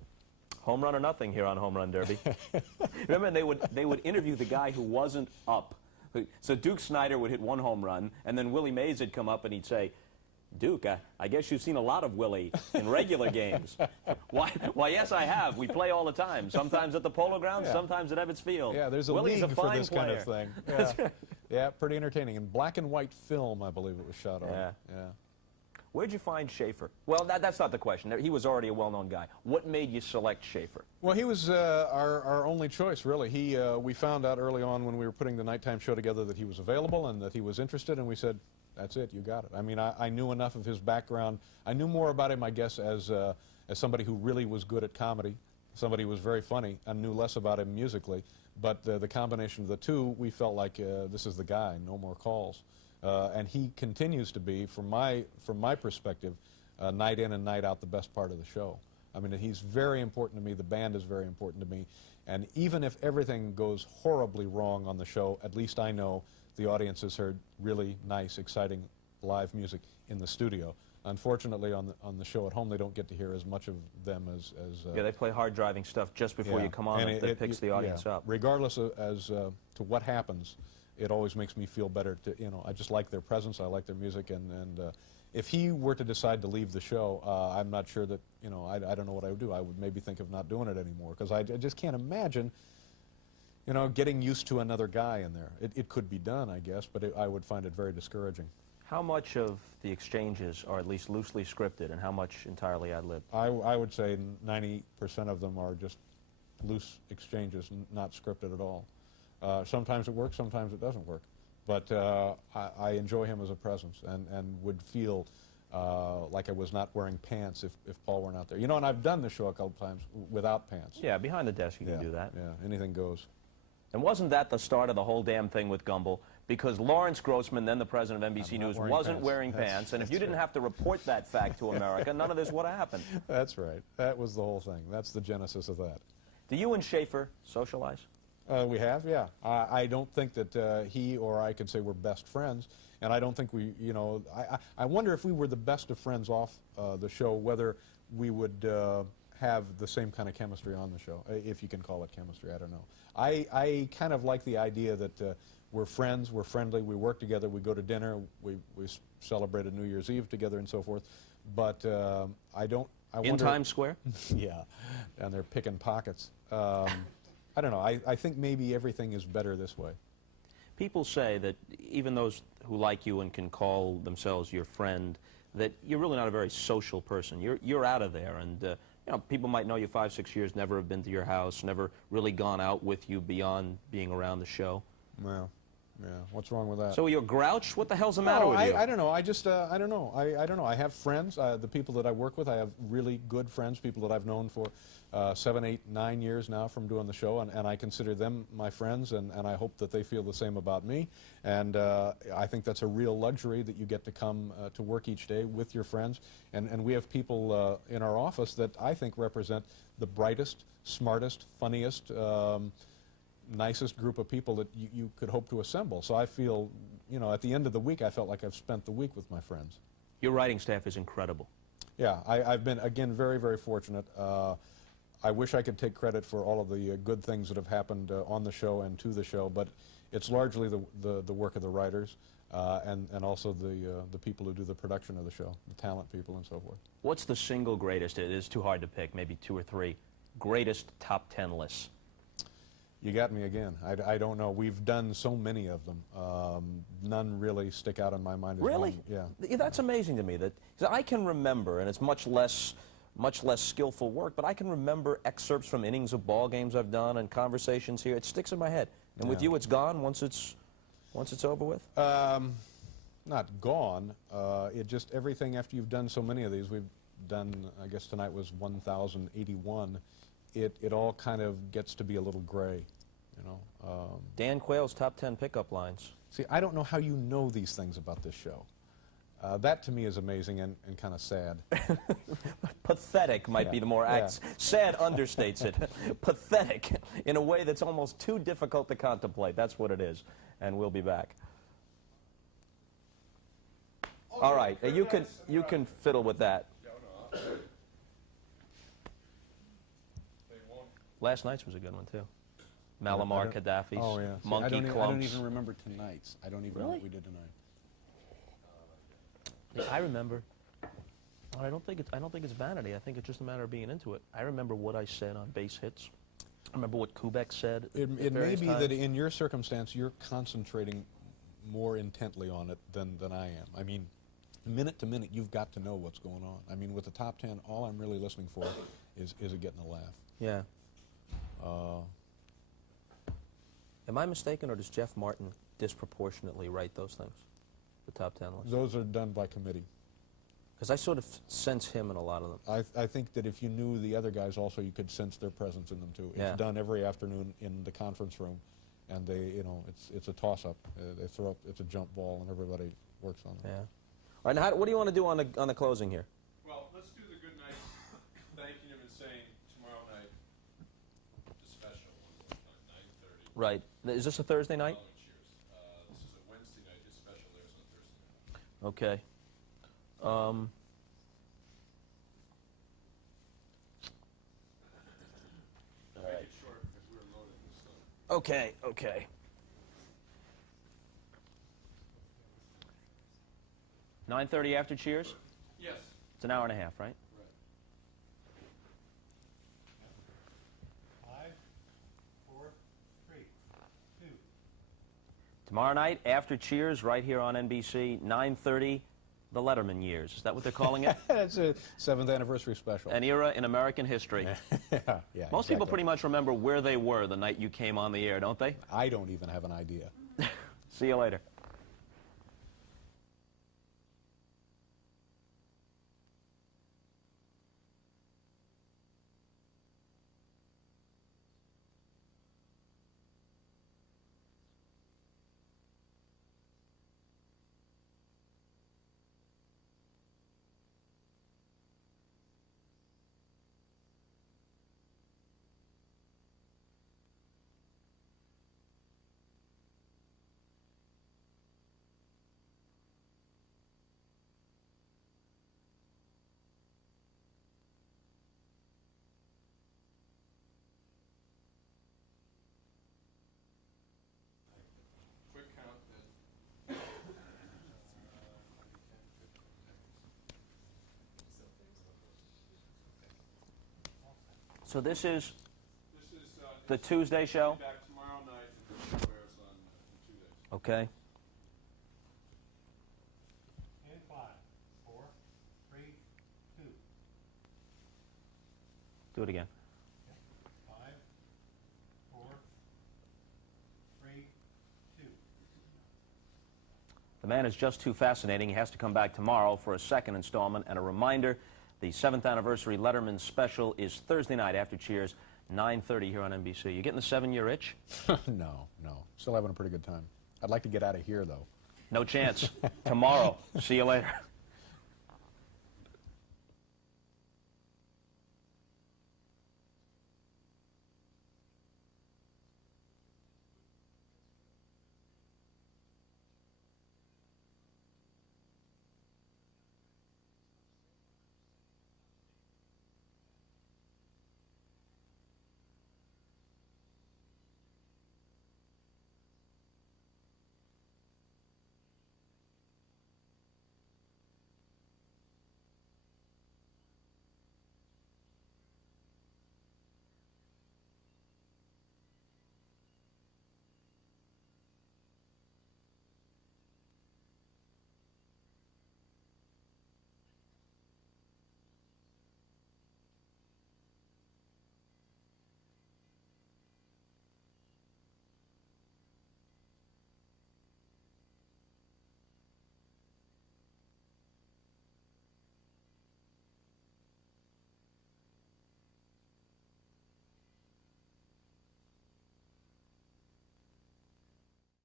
Home run or nothing here on Home Run Derby. Remember, they would interview the guy who wasn't up. So Duke Snyder would hit one home run, and then Willie Mays would come up and he'd say, Duke, I guess you've seen a lot of Willie in regular games. Why, yes, I have. We play all the time. Sometimes at the Polo Grounds, sometimes at Ebbets Field. Yeah, there's a Willie's league a for fine this player. kind of thing. Yeah. Yeah, pretty entertaining. In black and white film, I believe it was shot on. Yeah. Yeah. Where'd you find Schaefer? Well, that's not the question. He was already a well-known guy. What made you select Schaefer? Well, he was our only choice, really. We found out early on when we were putting the nighttime show together that he was available and that he was interested, and we said, that's it, you got it. I mean, I knew enough of his background. I knew more about him, I guess, as somebody who really was good at comedy, somebody who was very funny, and knew less about him musically. But the combination of the two, we felt like this is the guy, no more calls. And he continues to be, from my perspective, night in and night out, the best part of the show. I mean, he's very important to me. The band is very important to me. And even if everything goes horribly wrong on the show, at least I know the audience has heard really nice, exciting live music in the studio. Unfortunately, on the show at home, they don't get to hear as much of them as yeah, they play hard-driving stuff just before you come on, and that picks the audience up. Regardless as to what happens, it always makes me feel better. I just like their presence. I like their music, and if he were to decide to leave the show, I'm not sure that I don't know what I would do. I would maybe think of not doing it anymore because I just can't imagine getting used to another guy in there. It could be done, I guess, but I would find it very discouraging. How much of the exchanges are at least loosely scripted, and how much entirely ad-lib? I would say 90% of them are just loose exchanges, not scripted at all. Sometimes it works, sometimes it doesn't work. But I enjoy him as a presence and would feel like I was not wearing pants if Paul were not there. You know, and I've done the show a couple times without pants. Yeah, behind the desk you can do that. Yeah, anything goes. And wasn't that the start of the whole damn thing with Gumbel? Because Lawrence Grossman, then the president of NBC News, wasn't wearing pants, and if you didn't have to report that fact to America, none of this would have happened. That's right. That was the whole thing. That's the genesis of that. Do you and Schaefer socialize? We have, yeah. I don't think that he or I could say we're best friends, and I don't think we, you know, I wonder if we were the best of friends off the show, whether we would have the same kind of chemistry on the show, if you can call it chemistry, I don't know. I kind of like the idea that we're friends, we're friendly, we work together, we go to dinner, we celebrated New Year's Eve together and so forth, but I don't... I in wonder, Times Square? Yeah, and they're picking pockets. I don't know. I think maybe everything is better this way. People say that even those who like you and can call themselves your friend, that you're really not a very social person. You're out of there, and you know, people might know you 5, 6 years, never have been to your house, never really gone out with you beyond being around the show. Well, yeah. What's wrong with that? So you're grouched? What the hell's the matter with you? I don't know. I just I don't know. I don't know. I have friends. The people that I work with, I have really good friends. People that I've known for 7, 8, 9 years now from doing the show, and I consider them my friends, and I hope that they feel the same about me. And I think that's a real luxury that you get to come to work each day with your friends. And we have people in our office that I think represent the brightest, smartest, funniest, nicest group of people that you could hope to assemble. So I feel, you know, at the end of the week, I felt like I've spent the week with my friends. Your writing staff is incredible. Yeah, I've been, again, very, very fortunate. I wish I could take credit for all of the good things that have happened on the show and to the show, but it's largely the work of the writers and also the people who do the production of the show, the talent people and so forth. What's the single greatest, it is too hard to pick, maybe 2 or 3, greatest top 10 lists? You got me again. I don't know. We've done so many of them. None really stick out in my mind as really? one. Yeah. That's amazing to me. That I can remember, and it's much less skillful work, but I can remember excerpts from innings of ball games I've done and conversations here. It sticks in my head. And with you, it's gone once it's over with? Not gone. It just, everything after you've done so many of these, we've done, I guess tonight was 1,081, it all kind of gets to be a little gray, you know. Dan Quayle's top 10 pickup lines. See, I don't know how you know these things about this show. That to me is amazing and kind of sad. Pathetic might be the more sad understates it. Pathetic in a way that's almost too difficult to contemplate. That's what it is. And we'll be back. All right, you can fiddle with that. Last night's was a good one too. Malamar Gaddafi's monkey clumps. I don't even remember tonight's. I don't even know what we did tonight. I remember. I don't think it's vanity. I think it's just a matter of being into it. I remember what I said on base hits. I remember what Kubek said. It may be that in your circumstance you're concentrating more intently on it than I am. I mean, minute to minute you've got to know what's going on. I mean, with the top 10, all I'm really listening for is it getting a laugh. Yeah. Am I mistaken, or does Jeff Martin disproportionately write those things? The top 10 lists? Those are done by committee. Because I sort of sense him in a lot of them. I think that if you knew the other guys also, you could sense their presence in them too. Yeah. It's done every afternoon in the conference room, and they, you know, it's a toss-up. They throw up, it's a jump ball, and everybody works on it. Yeah. All right, now what do you want to do on the closing here? Well, let's do the good night, thanking him and saying tomorrow night, the special, 9:30. Right. Is this a Thursday night? Cheers. This is a Wednesday night. His special airs on Thursday night. Okay. Make it short because we're loaded this stuff. Okay, okay. 9:30 after Cheers? Yes. It's an hour and a half, right? Right. 5, 4, 3, 2. Tomorrow night after Cheers, right here on NBC, 9:30. The Letterman years. Is that what they're calling it? It's a 7th anniversary special. An era in American history. Yeah, Most people pretty much remember where they were the night you came on the air, don't they? I don't even have an idea. See you later. Quick count. So this is This is the Tuesday show? back tomorrow night and then airs on 2 days. Okay. And 5, 4, 3, 2. Do it again. 5, 4, 3, 2. The man is just too fascinating. He has to come back tomorrow for a second installment. And a reminder, the 7th anniversary Letterman special is Thursday night after Cheers, 9:30 here on NBC. You getting the 7-year itch? No. Still having a pretty good time. I'd like to get out of here, though. No chance. Tomorrow. See you later.